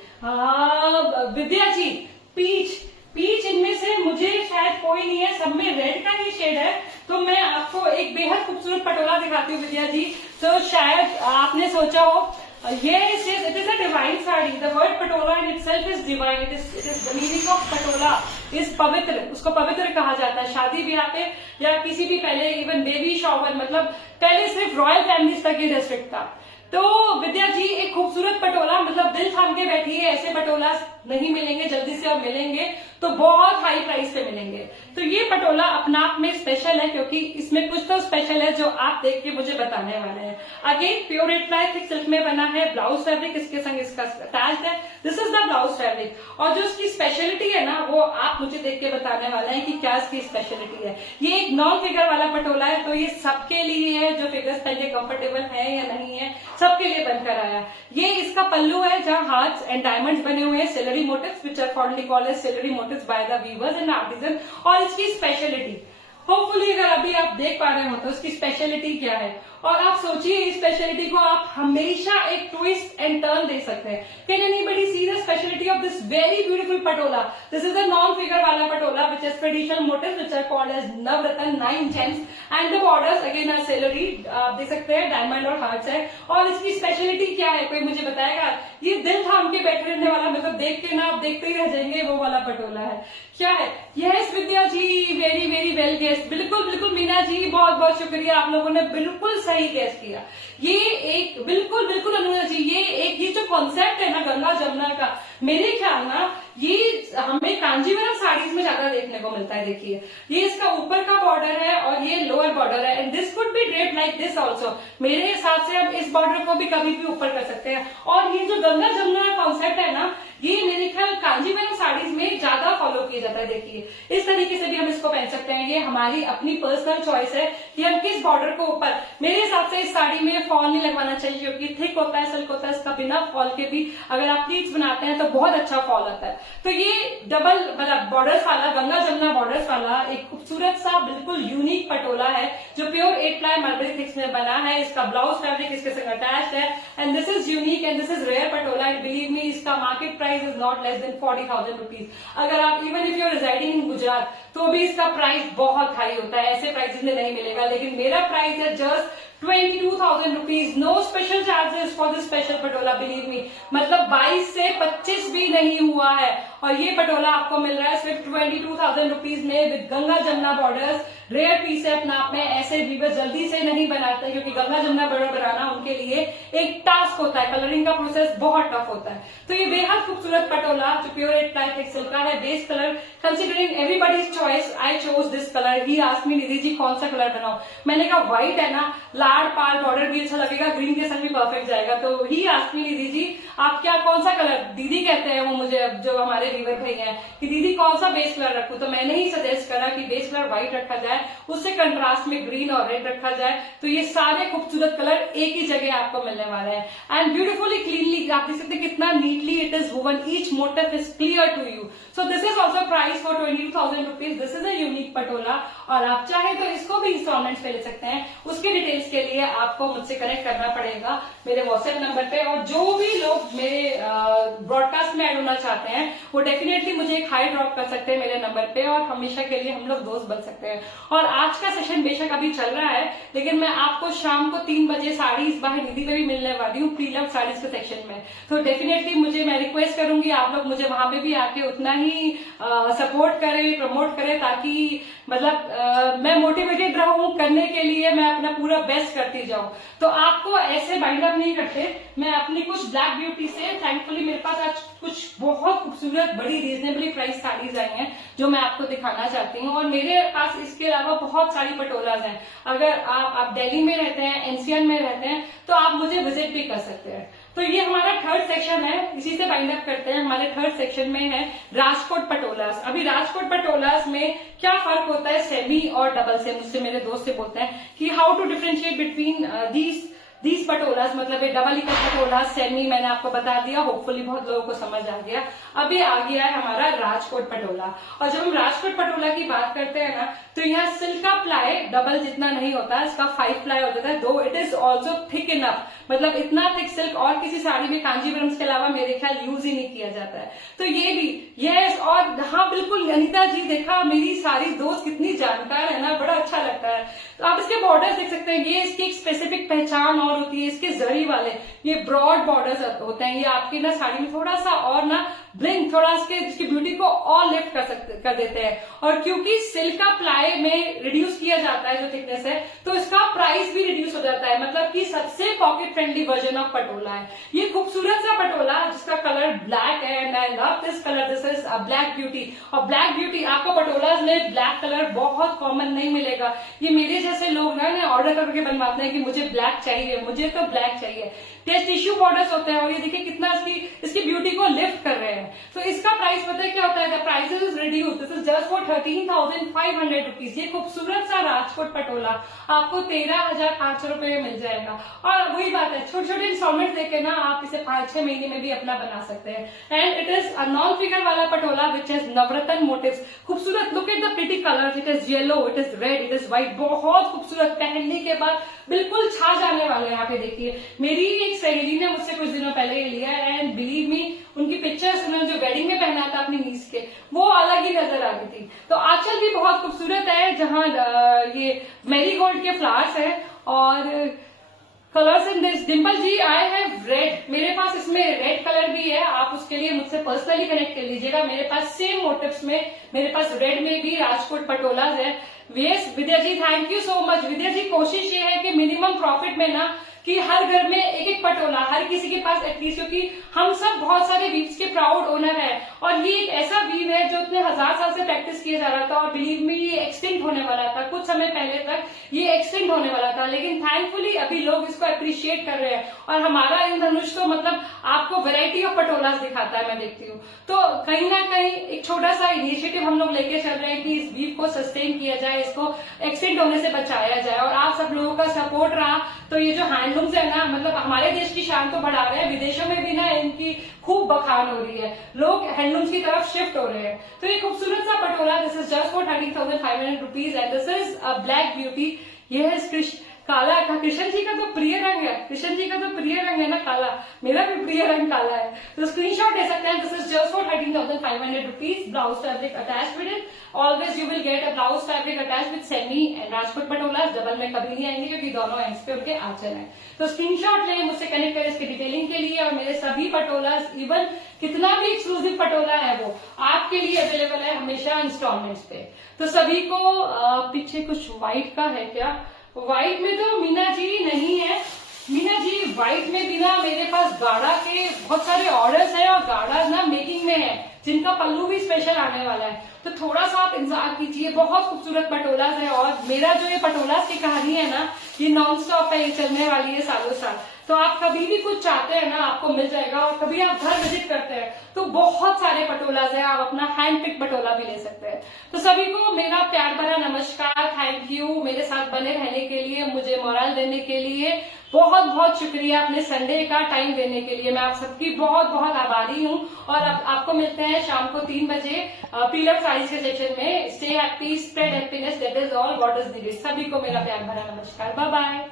विद्या जी, पीच इनमें से मुझे शायद कोई नहीं है, सब में रेड का ही शेड है। तो मैं आपको एक बेहद खूबसूरत पटोला दिखाती हूँ विद्या जी। तो शायद आपने सोचा हो ये it is a divine sari. The word Patola in itself is divine. It is the meaning of Patola is पवित्र। उसको पवित्र कहा जाता है। शादी ब्याह पे या किसी भी पहले इवन बेबी शॉवर, मतलब पहले सिर्फ रॉयल फैमिलीज तक ये रेस्ट्रिक्ट था। तो विद्या जी एक खूबसूरत पटोला, मतलब दिल थाम के बैठी है, ऐसे पटोलास नहीं मिलेंगे जल्दी से, और मिलेंगे तो बहुत हाई प्राइस पे मिलेंगे। तो ये पटोला अपना आप में स्पेशल है, क्योंकि इसमें कुछ तो स्पेशल है जो आप देख के मुझे बताने वाले हैं। Again pure 8 ply thick silk में बना है, ब्लाउज फैब्रिक इसके संग इसका अटैच्ड है। This is the blouse fabric, और जो इसकी स्पेशलिटी है ना वो आप मुझे देख के बताने वाले हैं कि क्या इसकी स्पेशलिटी है। ये एक नॉन फिगर वाला पटोला है, तो ये सबके लिए है जो फिगर्स पहन के कंफर्टेबल है या नहीं है, सबके लिए बनकर आया। ये इसका पल्लू है जहां हार्ट्स एंड डायमंड्स बने हुए हैं, सिलरी motifs which are formerly called as सिलरी motifs by the weavers and artisan. और इसकी स्पेशलिटी होपफुली अगर अभी आप देख पा रहे हो तो इसकी स्पेशलिटी क्या है, और आप सोचिए इस स्पेशलिटी को आप हमेशा एक ट्विस्ट एंड टर्न दे सकते हैं। Can anybody see the speciality of this very beautiful patola? This is a non figure वाला patola which is traditional motives which are called as navratna 9 gems and the borders again are सिलरी, आप देख सकते हैं diamond और हार्ट्स है। और इसकी स्पेशलिटी क्या है, कोई मुझे बताएगा? ये दिल थाम के बैठे रहने वाला, मतलब देख के ना आप देखते ही रह जाएंगे, वो वाला पटोला है। क्या है? यस विद्या जी, वेरी वेरी वेल गेस्ट। बिल्कुल बिल्कुल मीना जी, बहुत बहुत शुक्रिया, आप लोगों ने बिल्कुल सही गेस्ट किया। ये एक बिल्कुल बिल्कुल अनुजा जी, ये जो कॉन्सेप्ट है ना गंगा जमुना का, मेरे ख्याल ना ये हमें कांजीवरम साड़ीज में ज्यादा देखने को मिलता है। देखिए ये इसका ऊपर का बॉर्डर है और ये लोअर बॉर्डर है, and this could B draped like this also. मेरे हिसाब से हम इस बॉर्डर को भी कभी भी ऊपर कर सकते हैं। और ये जो गंगा जमुना कॉन्सेप्ट है ना, ये मेरे ख्याल कांजीवरम साड़ीज में ज्यादा फॉलो किया जाता है। देखिए इस तरीके से भी हम इसको पहन सकते हैं, ये हमारी अपनी पर्सनल चॉइस है कि हम किस बॉर्डर को ऊपर। मेरे हिसाब से इस साड़ी में फॉल नहीं लगवाना चाहिए, क्योंकि थिक होता है, सिल्क होता है, इसका बिना फॉल के भी अगर आप प्लीट्स बनाते हैं तो बहुत अच्छा फॉल आता है। तो ये डबल मतलब बॉर्डर्स वाला, गंगा जमुना बॉर्डर्स वाला एक खूबसूरत सा बिल्कुल यूनिक पटोला है जो प्योर 8 प्लाई मलबरी थिक्स में बना है। इसका ब्लाउज फैब्रिक इसके संग अटैच्ड है, and this is unique and this is rare patola, and believe me इसका market price is not less than 40,000 rupees. अगर आप even if you are residing in Gujarat तो भी इसका प्राइस बहुत हाई होता है, ऐसे प्राइसेस में नहीं मिलेगा। लेकिन मेरा प्राइस है just 22,000 rupees, no special charges for this special patola, believe me. मतलब 22 से 25 भी नहीं हुआ है, और ये पटोला आपको मिल रहा है सिर्फ 22,000 रुपीज में with Ganga Jamuna borders. Rare piece है अपना आप में, ऐसे वीवर जल्दी से नहीं बनाते क्योंकि गंगा जमुना बॉर्डर बनाना उनके लिए एक टास्क होता है, कलरिंग का प्रोसेस बहुत टफ होता है। तो ये बेहद खूबसूरत पटोला जो प्योर 8 प्लाई थिक सिल्क का है, base colour considering everybody's choice I chose this colour. He asked me Nidhi ji कौन सा कलर बनाओ, मैंने कहा व्हाइट है ना, लाड़ पाल बॉर्डर भी अच्छा लगेगा, ग्रीन के संग भी परफेक्ट जाएगा। तो ही आस्क्ड मी निधि जी आप क्या कौन सा कलर, दीदी कहते हैं वो मुझे जो हमारे वीवर भैया हैं कि दीदी कौन सा बेस कलर रखूं, तो मैंने ही सजेस्ट करा कि बेस कलर व्हाइट रखा जाए, उससे कंट्रास्ट में ग्रीन और रेड रखा जाए। तो ये सारे खूबसूरत कलर एक ही जगह आपको मिलने वाले हैं, एंड ब्यूटीफुली क्लीनली आप देख सकते हैं कितना neatly it is woven, each motif is clear to you. So this is also price for 22,000 rupees. This is a unique patola, और आप चाहे तो इसको भी इंस्टॉलमेंट्स पे ले सकते हैं। उसके डिटेल्स के लिए आपको मुझसे कनेक्ट करना पड़ेगा मेरे व्हाट्सएप नंबर पे, और जो भी लोग मेरे ब्रॉडकास्ट में ऐड होना चाहते हैं वो डेफिनेटली मुझे एक हाई ड्रॉप कर सकते हैं मेरे नंबर पे, और हमेशा के लिए हम लोग दोस्त बन सकते हैं। और आज का सेशन बेशक अभी चल रहा है, लेकिन मैं आपको शाम को 3 बजे साड़ी इस बाहर निधि पे भी मिलने वाली हूँ प्री लव साड़ीज के सेक्शन में। तो डेफिनेटली मैं रिक्वेस्ट करूंगी आप लोग मुझे वहां पे भी आके उतना ही सपोर्ट करें, प्रमोट करें, ताकि मतलब मैं मोटिवेटेड रहूं करने के लिए, मैं अपना पूरा बेस्ट करती जाऊं। तो आपको ऐसे बाइंड अप नहीं करते, मैं अपनी कुछ ब्लैक ब्यूटी से थैंकफुली मेरे पास आज कुछ बहुत खूबसूरत बड़ी रीजनेबली प्राइस साड़ीज आई हैं जो मैं आपको दिखाना चाहती हूँ। और मेरे पास इसके अलावा बहुत सारी पटोलाज हैं। अगर आप दिल्ली में रहते हैं, एनसीआर में रहते हैं, तो आप मुझे विजिट भी कर सकते हैं। तो ये हमारा थर्ड सेक्शन है, इसी से बाइंड अप करते हैं। हमारे थर्ड सेक्शन में है राजकोट पटोलास। अभी राजकोट पटोलास में क्या फर्क होता है सेमी और डबल से, मुझसे मेरे दोस्त से बोलते हैं कि how to differentiate between these patolas, मतलब ये डबल इकट पटोलास, सेमी, मैंने आपको बता दिया। होपफुली बहुत लोगों को समझ आ गया। अभी आ गया है हमारा राजकोट पटोला, और जब हम राजकोट पटोला की बात करते हैं ना, तो यहाँ सिल्क का प्लाई डबल जितना नहीं होता, इसका 5 प्लाई हो जाता है, दो it is also thick enough, मतलब इतना थिक सिल्क और किसी साड़ी में कांजीवरम के अलावा मेरे ख्याल यूज ही नहीं किया जाता है। तो ये भी यस, और हाँ बिल्कुल अनिता जी, देखा मेरी सारी दोस्त कितनी जानकार है ना, बड़ा अच्छा लगता है। तो आप इसके बॉर्डर्स देख सकते हैं, ये इसकी एक स्पेसिफिक पहचान और होती है। इसके जरी वाले ये ब्रॉड बॉर्डर्स होते हैं, ये आपकी ना साड़ी में थोड़ा सा और ना ब्लिंक, थोड़ा इसकी ब्यूटी को और लिफ्ट कर देते हैं। और क्योंकि सिल्क का प्लाई में रिड्यूस किया जाता है जो थिकनेस है, तो इसका प्राइस भी रिड्यूस हो जाता है, मतलब कि सबसे pocket friendly version of Patola है। ये खूबसूरत सा पटोला जिसका कलर ब्लैक है, and I love this colour, this is black beauty. और ब्लैक ब्यूटी आपको पटोलाज में ब्लैक कलर बहुत कॉमन नहीं मिलेगा। ये मेरे जैसे लोग ना ऑर्डर करके बनवाते हैं कि मुझे ब्लैक चाहिए, मुझे तो ब्लैक चाहिए। टिश्यू बॉर्डर्स होते हैं और ये देखिए कितना इसकी ब्यूटी को लिफ्ट कर रहे हैं। तो इसका प्राइस पता है क्या होता है? The price is reduce, this is just for 13,500 rupees. ये खूबसूरत सा राजकोट पटोला आपको 13,500 रुपए में मिल जाएगा। और वही बात है, छोटे छोटे इंस्टॉलमेंट देके ना आप इसे 5-6 महीने में भी अपना बना सकते हैं। And it is a non figure वाला patola which is navratna motifs. खूबसूरत, look at the pretty colour, it is yellow, it is red, it is white, बहुत खूबसूरत, पहनने के बाद बिल्कुल छा जाने वाला है। यहाँ पे देखिए, मेरी एक सहेली ने मुझसे कुछ दिनों पहले ये लिया है एंड बिलीव मी, उनकी पिक्चर्स उन्होंने जो वेडिंग में पहना था अपनी नीस के, वो अलग ही नजर आ रही थी। तो आंचल भी बहुत खूबसूरत है, जहाँ ये मैरीगोल्ड के फ्लावर्स है और colours in this. Dimple ji, I have red, मेरे पास इसमें रेड कलर भी है, आप उसके लिए मुझसे पर्सनली कनेक्ट कर लीजिएगा। मेरे पास सेम मोटिव्स में, मेरे पास रेड में भी राजकोट पटोलाज है। Yes Vidya ji, thank you so much. Vidya ji, कोशिश ये है कि मिनिमम प्रॉफिट में ना कि हर घर में एक एक पटोला हर किसी के पास एटलीस्ट, क्योंकि हम सब बहुत सारे वीव्स के प्राउड ओनर हैं और ये एक ऐसा वीव है जो इतने 1000 साल से प्रैक्टिस किया जा रहा था और बिलीव मी ये एक्सटिंक्ट होने वाला था। कुछ समय पहले तक ये एक्सटिंक्ट होने वाला था, लेकिन थैंकफुली अभी लोग इसको अप्रिशिएट कर रहे हैं और हमारा इंद्रधनुष तो मतलब आपको वेराइटी ऑफ पटोलास दिखाता है, मैं देखती हूँ। तो कहीं ना कहीं एक छोटा सा इनिशिएटिव हम लोग लेके चल रहे हैं कि इस वीव को सस्टेन किया जाए, इसको एक्सटिंक्ट होने से बचाया जाए। और आप सब लोगों का सपोर्ट रहा तो ये जो हैंडलूम्स है ना, मतलब हमारे देश की शान तो बढ़ा रहे हैं, विदेशों में भी ना इनकी खूब बखान हो रही है, लोग हैंडलूम्स की तरफ शिफ्ट हो रहे हैं। तो ये खूबसूरत सा Patola, this is just for 13,500 rupees and this is a black beauty. ये है काला का, कृष्ण जी का तो प्रिय रंग है, कृष्ण जी का तो प्रिय रंग है ना काला, मेरा भी प्रिय रंग काला है। तो स्क्रीनशॉट ले सकते हैं। This is just for 13,500 rupees. Blouse fabric attach with it, always you will get a blouse fabric attach with semi and Rajkot Patola. Double में कभी नहीं आएंगे क्योंकि दोनों एंड्स पे उनके आंचल है। तो स्क्रीनशॉट ले, मुझसे कनेक्ट करें इसकी डिटेलिंग के लिए। और मेरे सभी पटोलास, इवन कितना भी एक्सक्लूसिव पटोला है वो आपके लिए अवेलेबल है हमेशा इंस्टॉलमेंट्स पे। तो सभी को पीछे कुछ व्हाइट का है क्या? व्हाइट में तो मीना जी नहीं है। मीना जी, व्हाइट में भी ना मेरे पास गाढ़ा के बहुत सारे ऑर्डर्स हैं और गाढ़ा ना मेकिंग में है, जिनका पल्लू भी स्पेशल आने वाला है। तो थोड़ा सा आप इंतजार कीजिए, बहुत खूबसूरत पटोलास है। और मेरा जो ये पटोलास की कहानी है ना, ये नॉन स्टॉप है, ये चलने वाली है सालों साल। तो आप कभी भी कुछ चाहते हैं ना, आपको मिल जाएगा। और कभी आप घर विजिट करते हैं तो बहुत सारे पटोलास हैं, आप अपना हैंड पिक पटोला भी ले सकते हैं। तो सभी को मेरा प्यार भरा नमस्कार, थैंक यू मेरे साथ बने रहने के लिए, मुझे मोरल देने के लिए बहुत बहुत शुक्रिया, अपने संडे का टाइम देने के लिए। मैं आप सबकी बहुत बहुत आभारी हूँ। और अब आपको मिलते हैं शाम को 3 बजे पीलर साइज के सेक्शन में। Stay happy, spread happiness, that is all what is needed. सभी को मेरा प्यार भरा नमस्कार, बाय बाय।